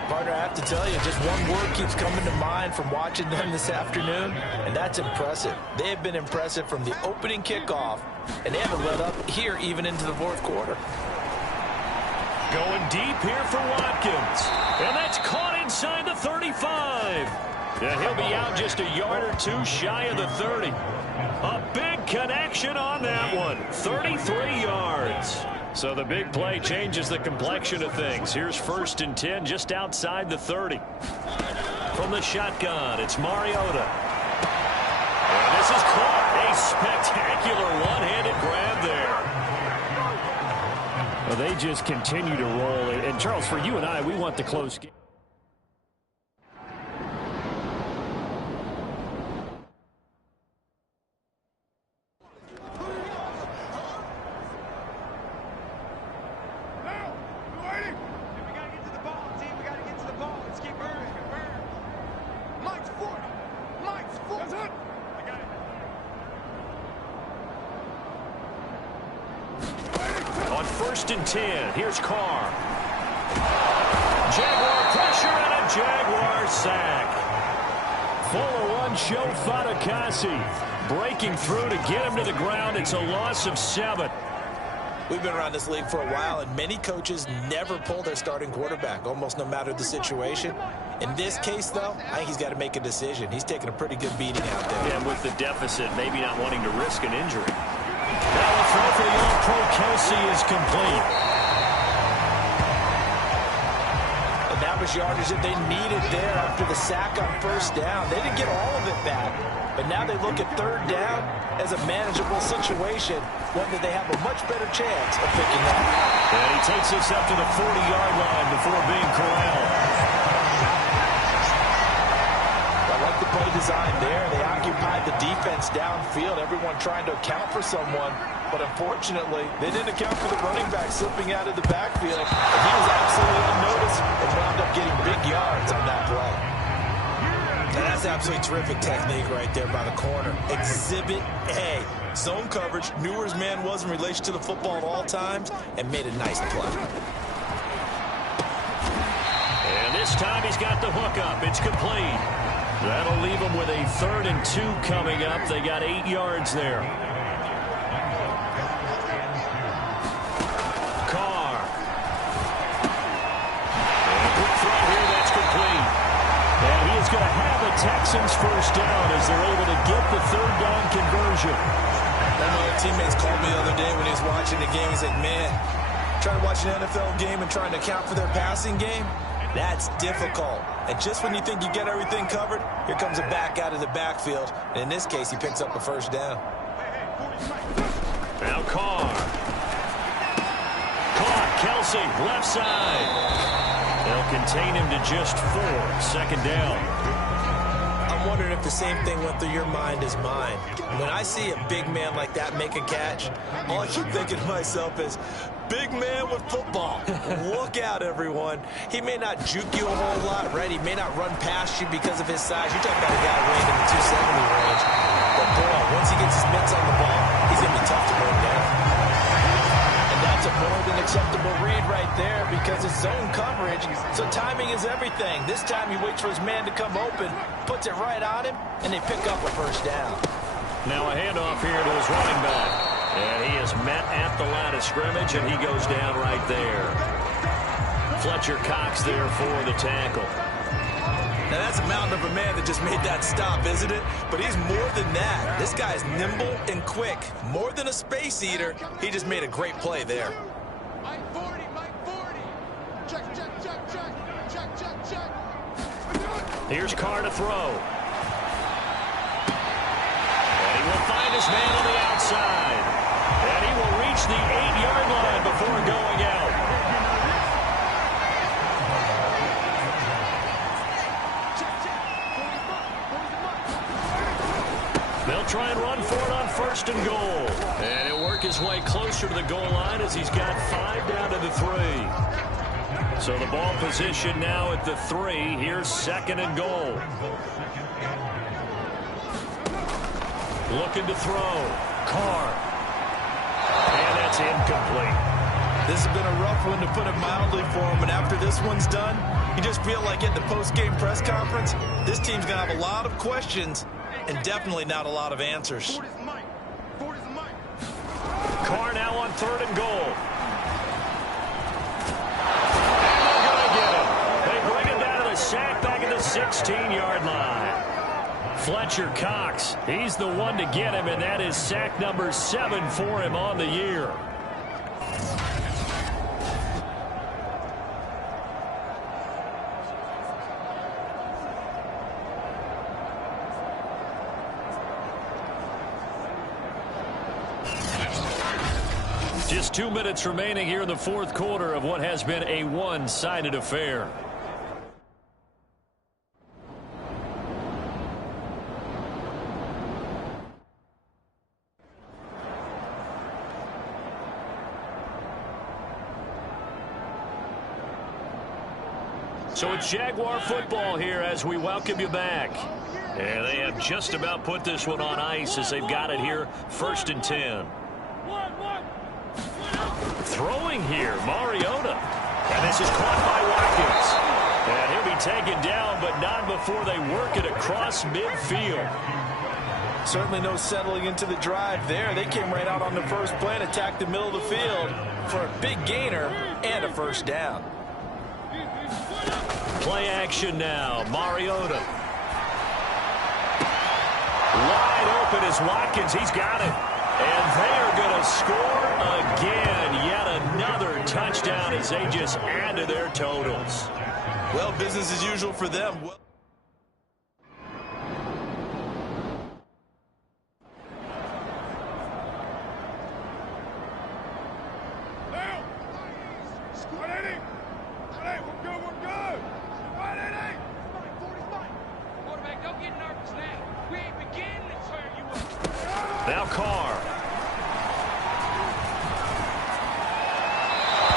Partner, I have to tell you, just one word keeps coming to mind from watching them this afternoon, and that's impressive. They have been impressive from the opening kickoff, and they haven't let up here even into the 4th quarter. Going deep here for Watkins. And that's caught inside the 35. And he'll be out just a yard or 2 shy of the 30. A big connection on that one. 33 yards. So the big play changes the complexion of things. Here's 1st and 10 just outside the 30. From the shotgun, it's Mariota. And this is caught. A spectacular one-handed grab there. Well, they just continue to roll. And, Charles, for you and I, we want the close game. On 1st and 10, here's Carr. Jaguar pressure and a Jaguar sack. Fuller one, show Fatukasi. Breaking through to get him to the ground. It's a loss of 7. We've been around this league for a while, and many coaches never pull their starting quarterback, almost no matter the situation. In this case, though, I think he's got to make a decision. He's taking a pretty good beating out there. Yeah, and with the deficit, maybe not wanting to risk an injury. Now a throw for the All-Pro Kelsey is complete. And that was yardage that they needed there after the sack on 1st down. They didn't get all of it back, but now they look at 3rd down as a manageable situation, one that they have a much better chance of picking up. And he takes us up to the 40-yard line before being corralled. The play design there. They occupied the defense downfield, everyone trying to account for someone, but unfortunately, they didn't account for the running back slipping out of the backfield. And he was absolutely unnoticed and wound up getting big yards on that play. And that's absolutely terrific technique right there by the corner. Exhibit A. Zone coverage, knew where his man was in relation to the football at all times, and made a nice play. And this time he's got the hook up. It's complete. That'll leave them with a 3rd and 2 coming up. They got 8 yards there. Carr. And a quick throw here, that's complete. And he is going to have the Texans 1st down as they're able to get the 3rd down conversion. I know teammates called me the other day when he was watching the game. He's like, man, trying to watch an NFL game and trying to account for their passing game? That's difficult. And just when you think you get everything covered, here comes a back out of the backfield. And in this case, he picks up a 1st down. Now Carr. Caught. Kelsey, left side. They'll contain him to just 4. 2nd down. I'm wondering if the same thing went through your mind as mine. When I see a big man like that make a catch, all I keep thinking to myself is, big man with football. Look out, everyone. He may not juke you a whole lot, right? He may not run past you because of his size. You're talking about a guy weighing in the 270 range. But, boy, once he gets his mitts on the ball, he's going to be tough to bring down. And that's a more than acceptable read right there because it's zone coverage, so timing is everything. This time he waits for his man to come open, puts it right on him, and they pick up a 1st down. Now a handoff here to his running back. And he is met at the line of scrimmage, and he goes down right there. Fletcher Cox there for the tackle. Now, that's a mountain of a man that just made that stop, isn't it? But he's more than that. This guy's nimble and quick. More than a space eater, he just made a great play there. Mike 40, Mike 40. Check, check, check, check. Check, check, check. Here's Carr to throw. And he will find his man on the outside. And he will reach the 8-yard line before going out. They'll try and run for it on 1st and goal. And he'll work his way closer to the goal line as he's got 5 down to the 3. So the ball position now at the 3. Here's 2nd and goal. Looking to throw. Carr. And that's incomplete. This has been a rough one, to put it mildly, for him. And after this one's done, you just feel like at the post-game press conference, this team's going to have a lot of questions and definitely not a lot of answers. Carr now on 3rd and goal. And they're going to get him. They bring him down to the sack back at the 16-yard line. Fletcher Cox, he's the one to get him, and that is sack number 7 for him on the year. Just 2 minutes remaining here in the fourth quarter of what has been a one-sided affair. So it's Jaguar football here as we welcome you back. And they have just about put this one on ice as they've got it here, 1st and 10. Throwing here, Mariota. And this is caught by Watkins. And he'll be taken down, but not before they work it across midfield. Certainly no settling into the drive there. They came right out on the first play and attacked the middle of the field for a big gainer and a first down. Play action now, Mariota. Wide open is Watkins. He's got it. And they are going to score again. Yet another touchdown as they just add to their totals. Well, business as usual for them. Now Carr.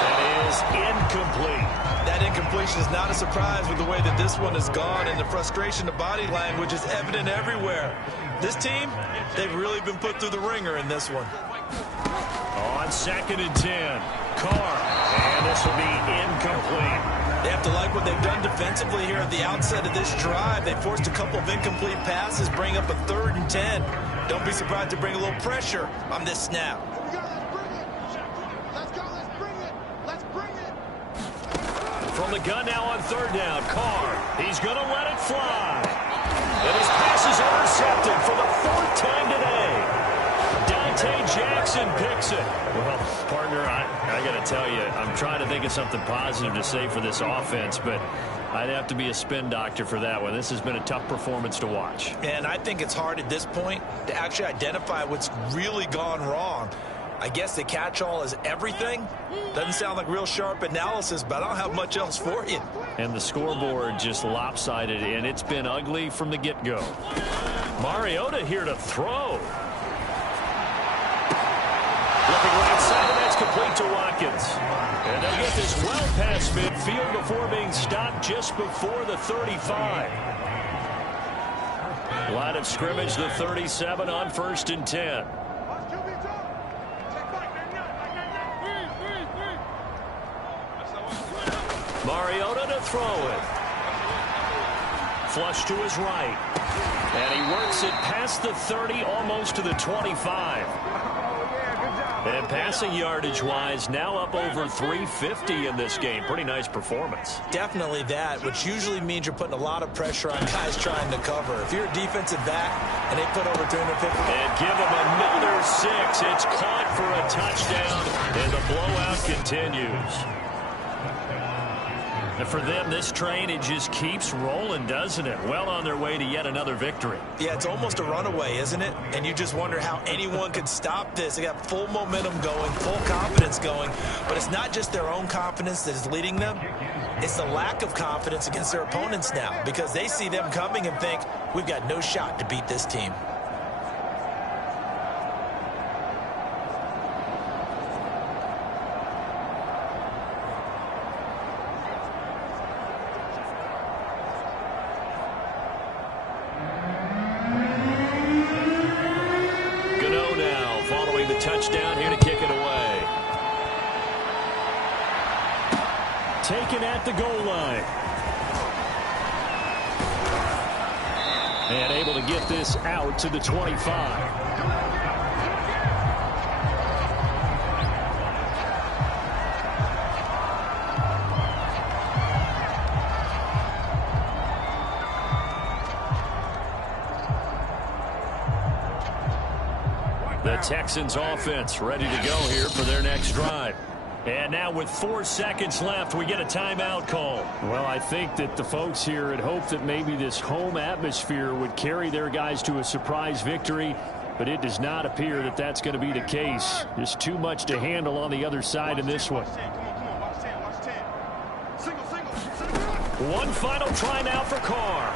That is incomplete. That incompletion is not a surprise with the way that this one has gone, and the frustration, the body language is evident everywhere. This team, they've really been put through the ringer in this one. On 2nd and 10, Carr. And this will be incomplete. They have to like what they've done defensively here at the outset of this drive. They forced a couple of incomplete passes, bring up a 3rd and 10. Don't be surprised to bring a little pressure on this snap. Let's go, let's bring it. Let's bring it. From the gun now on 3rd down, Carr. He's going to let it fly. And his pass is intercepted for the 4th time today. Dante Jackson picks it. Well, partner, I got to tell you, I'm trying to think of something positive to say for this offense, but I'd have to be a spin doctor for that one. This has been a tough performance to watch. And I think it's hard at this point to actually identify what's really gone wrong. I guess the catch-all is everything. Doesn't sound like real sharp analysis, but I don't have much else for you. And the scoreboard just lopsided, and it's been ugly from the get-go. Mariota here to throw. Looking right side, and that's complete to Watkins. And they'll get this well past midfield before being stopped just before the 35. Line of scrimmage, the 37 on 1st and 10. Mariota to throw it. Flush to his right. And he works it past the 30, almost to the 25. And passing yardage-wise, now up over 350 in this game. Pretty nice performance. Definitely that, which usually means you're putting a lot of pressure on guys trying to cover. If you're a defensive back and they put over 250. And give him another 6. It's caught for a touchdown, and the blowout continues. And for them, this train, it just keeps rolling, doesn't it? Well on their way to yet another victory. Yeah, it's almost a runaway, isn't it? And you just wonder how anyone could stop this. They got full momentum going, full confidence going. But it's not just their own confidence that is leading them. It's the lack of confidence against their opponents now, because they see them coming and think, we've got no shot to beat this team. Touchdown here to kick it away. Taken at the goal line. And able to get this out to the 25. The Texans offense ready to go here for their next drive. And now with 4 seconds left, we get a timeout call. Well, I think that the folks here had hoped that maybe this home atmosphere would carry their guys to a surprise victory. but it does not appear that that's going to be the case. Just too much to handle on the other side in this one. One final try now for Carr.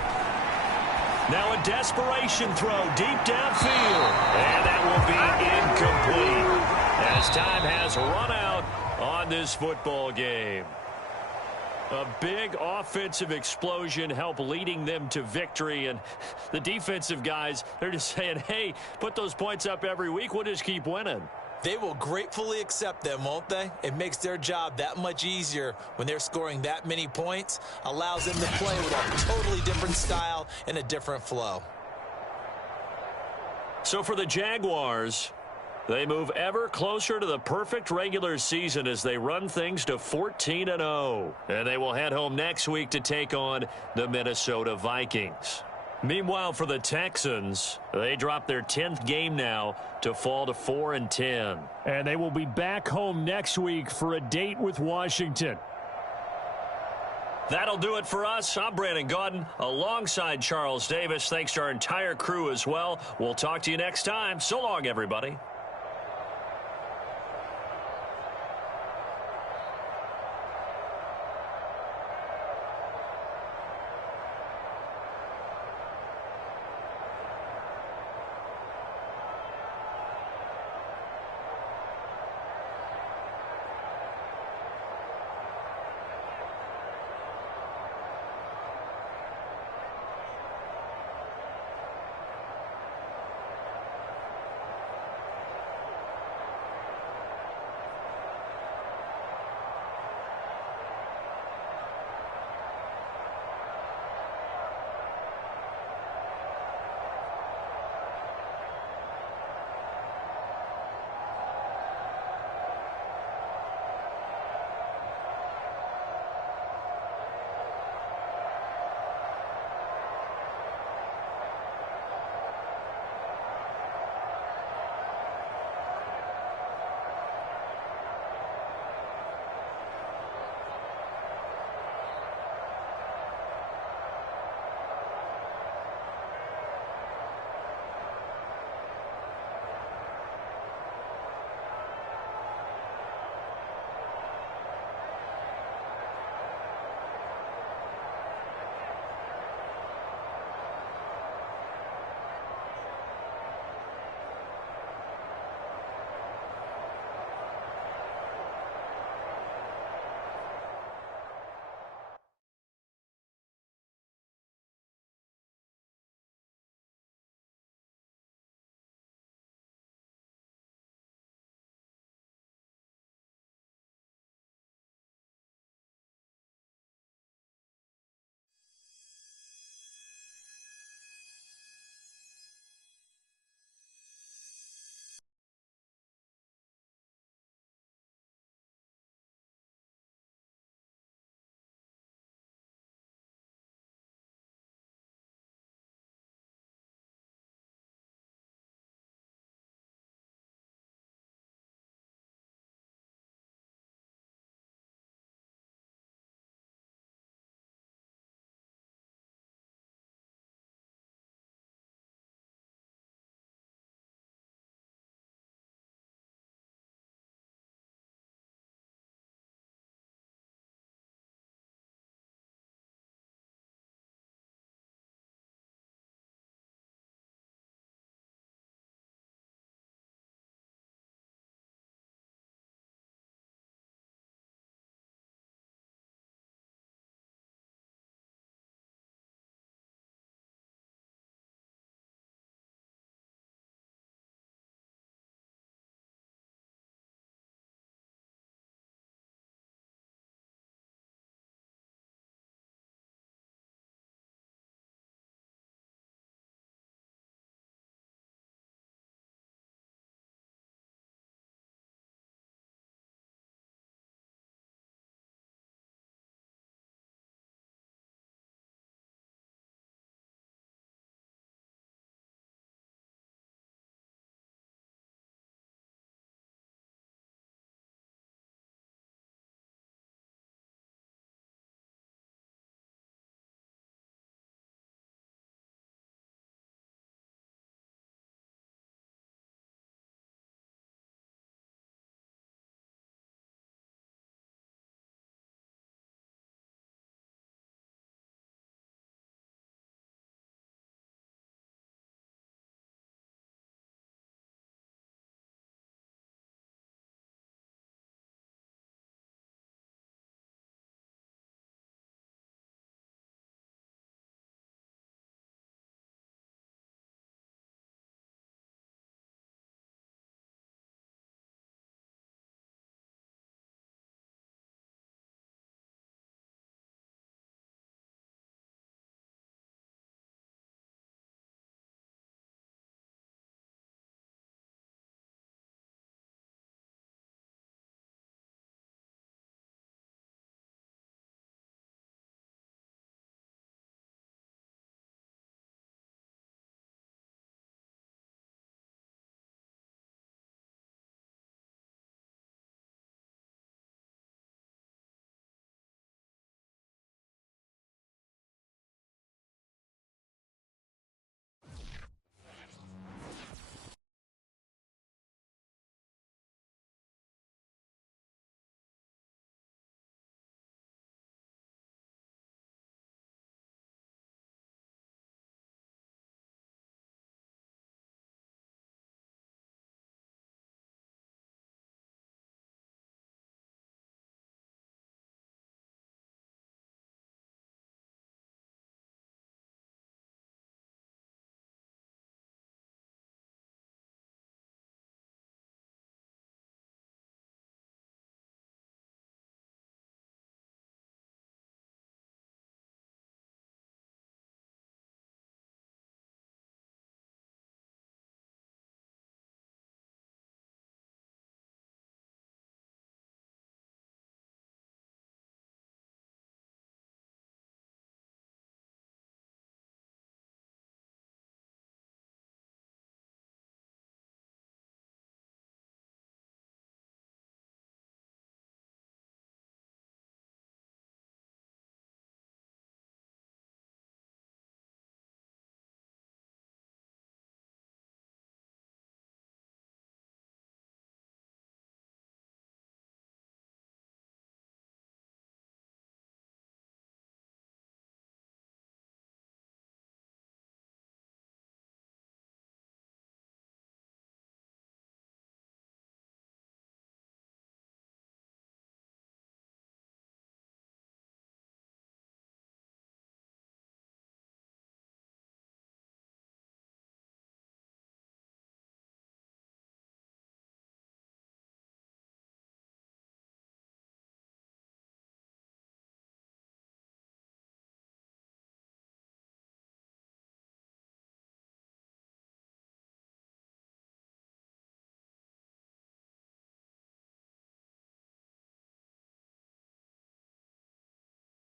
Now a desperation throw deep downfield. And that will be incomplete as time has run out on this football game. A big offensive explosion helped leading them to victory. And the defensive guys, they're just saying, hey, put those points up every week. We'll just keep winning. They will gratefully accept them, won't they? It makes their job that much easier when they're scoring that many points. Allows them to play with a totally different style and a different flow. So for the Jaguars, they move ever closer to the perfect regular season as they run things to 14-0. And they will head home next week to take on the Minnesota Vikings. Meanwhile, for the Texans, they drop their 10th game now to fall to 4-10. And they will be back home next week for a date with Washington. That'll do it for us. I'm Brandon Gaudin alongside Charles Davis. Thanks to our entire crew as well. We'll talk to you next time. So long, everybody.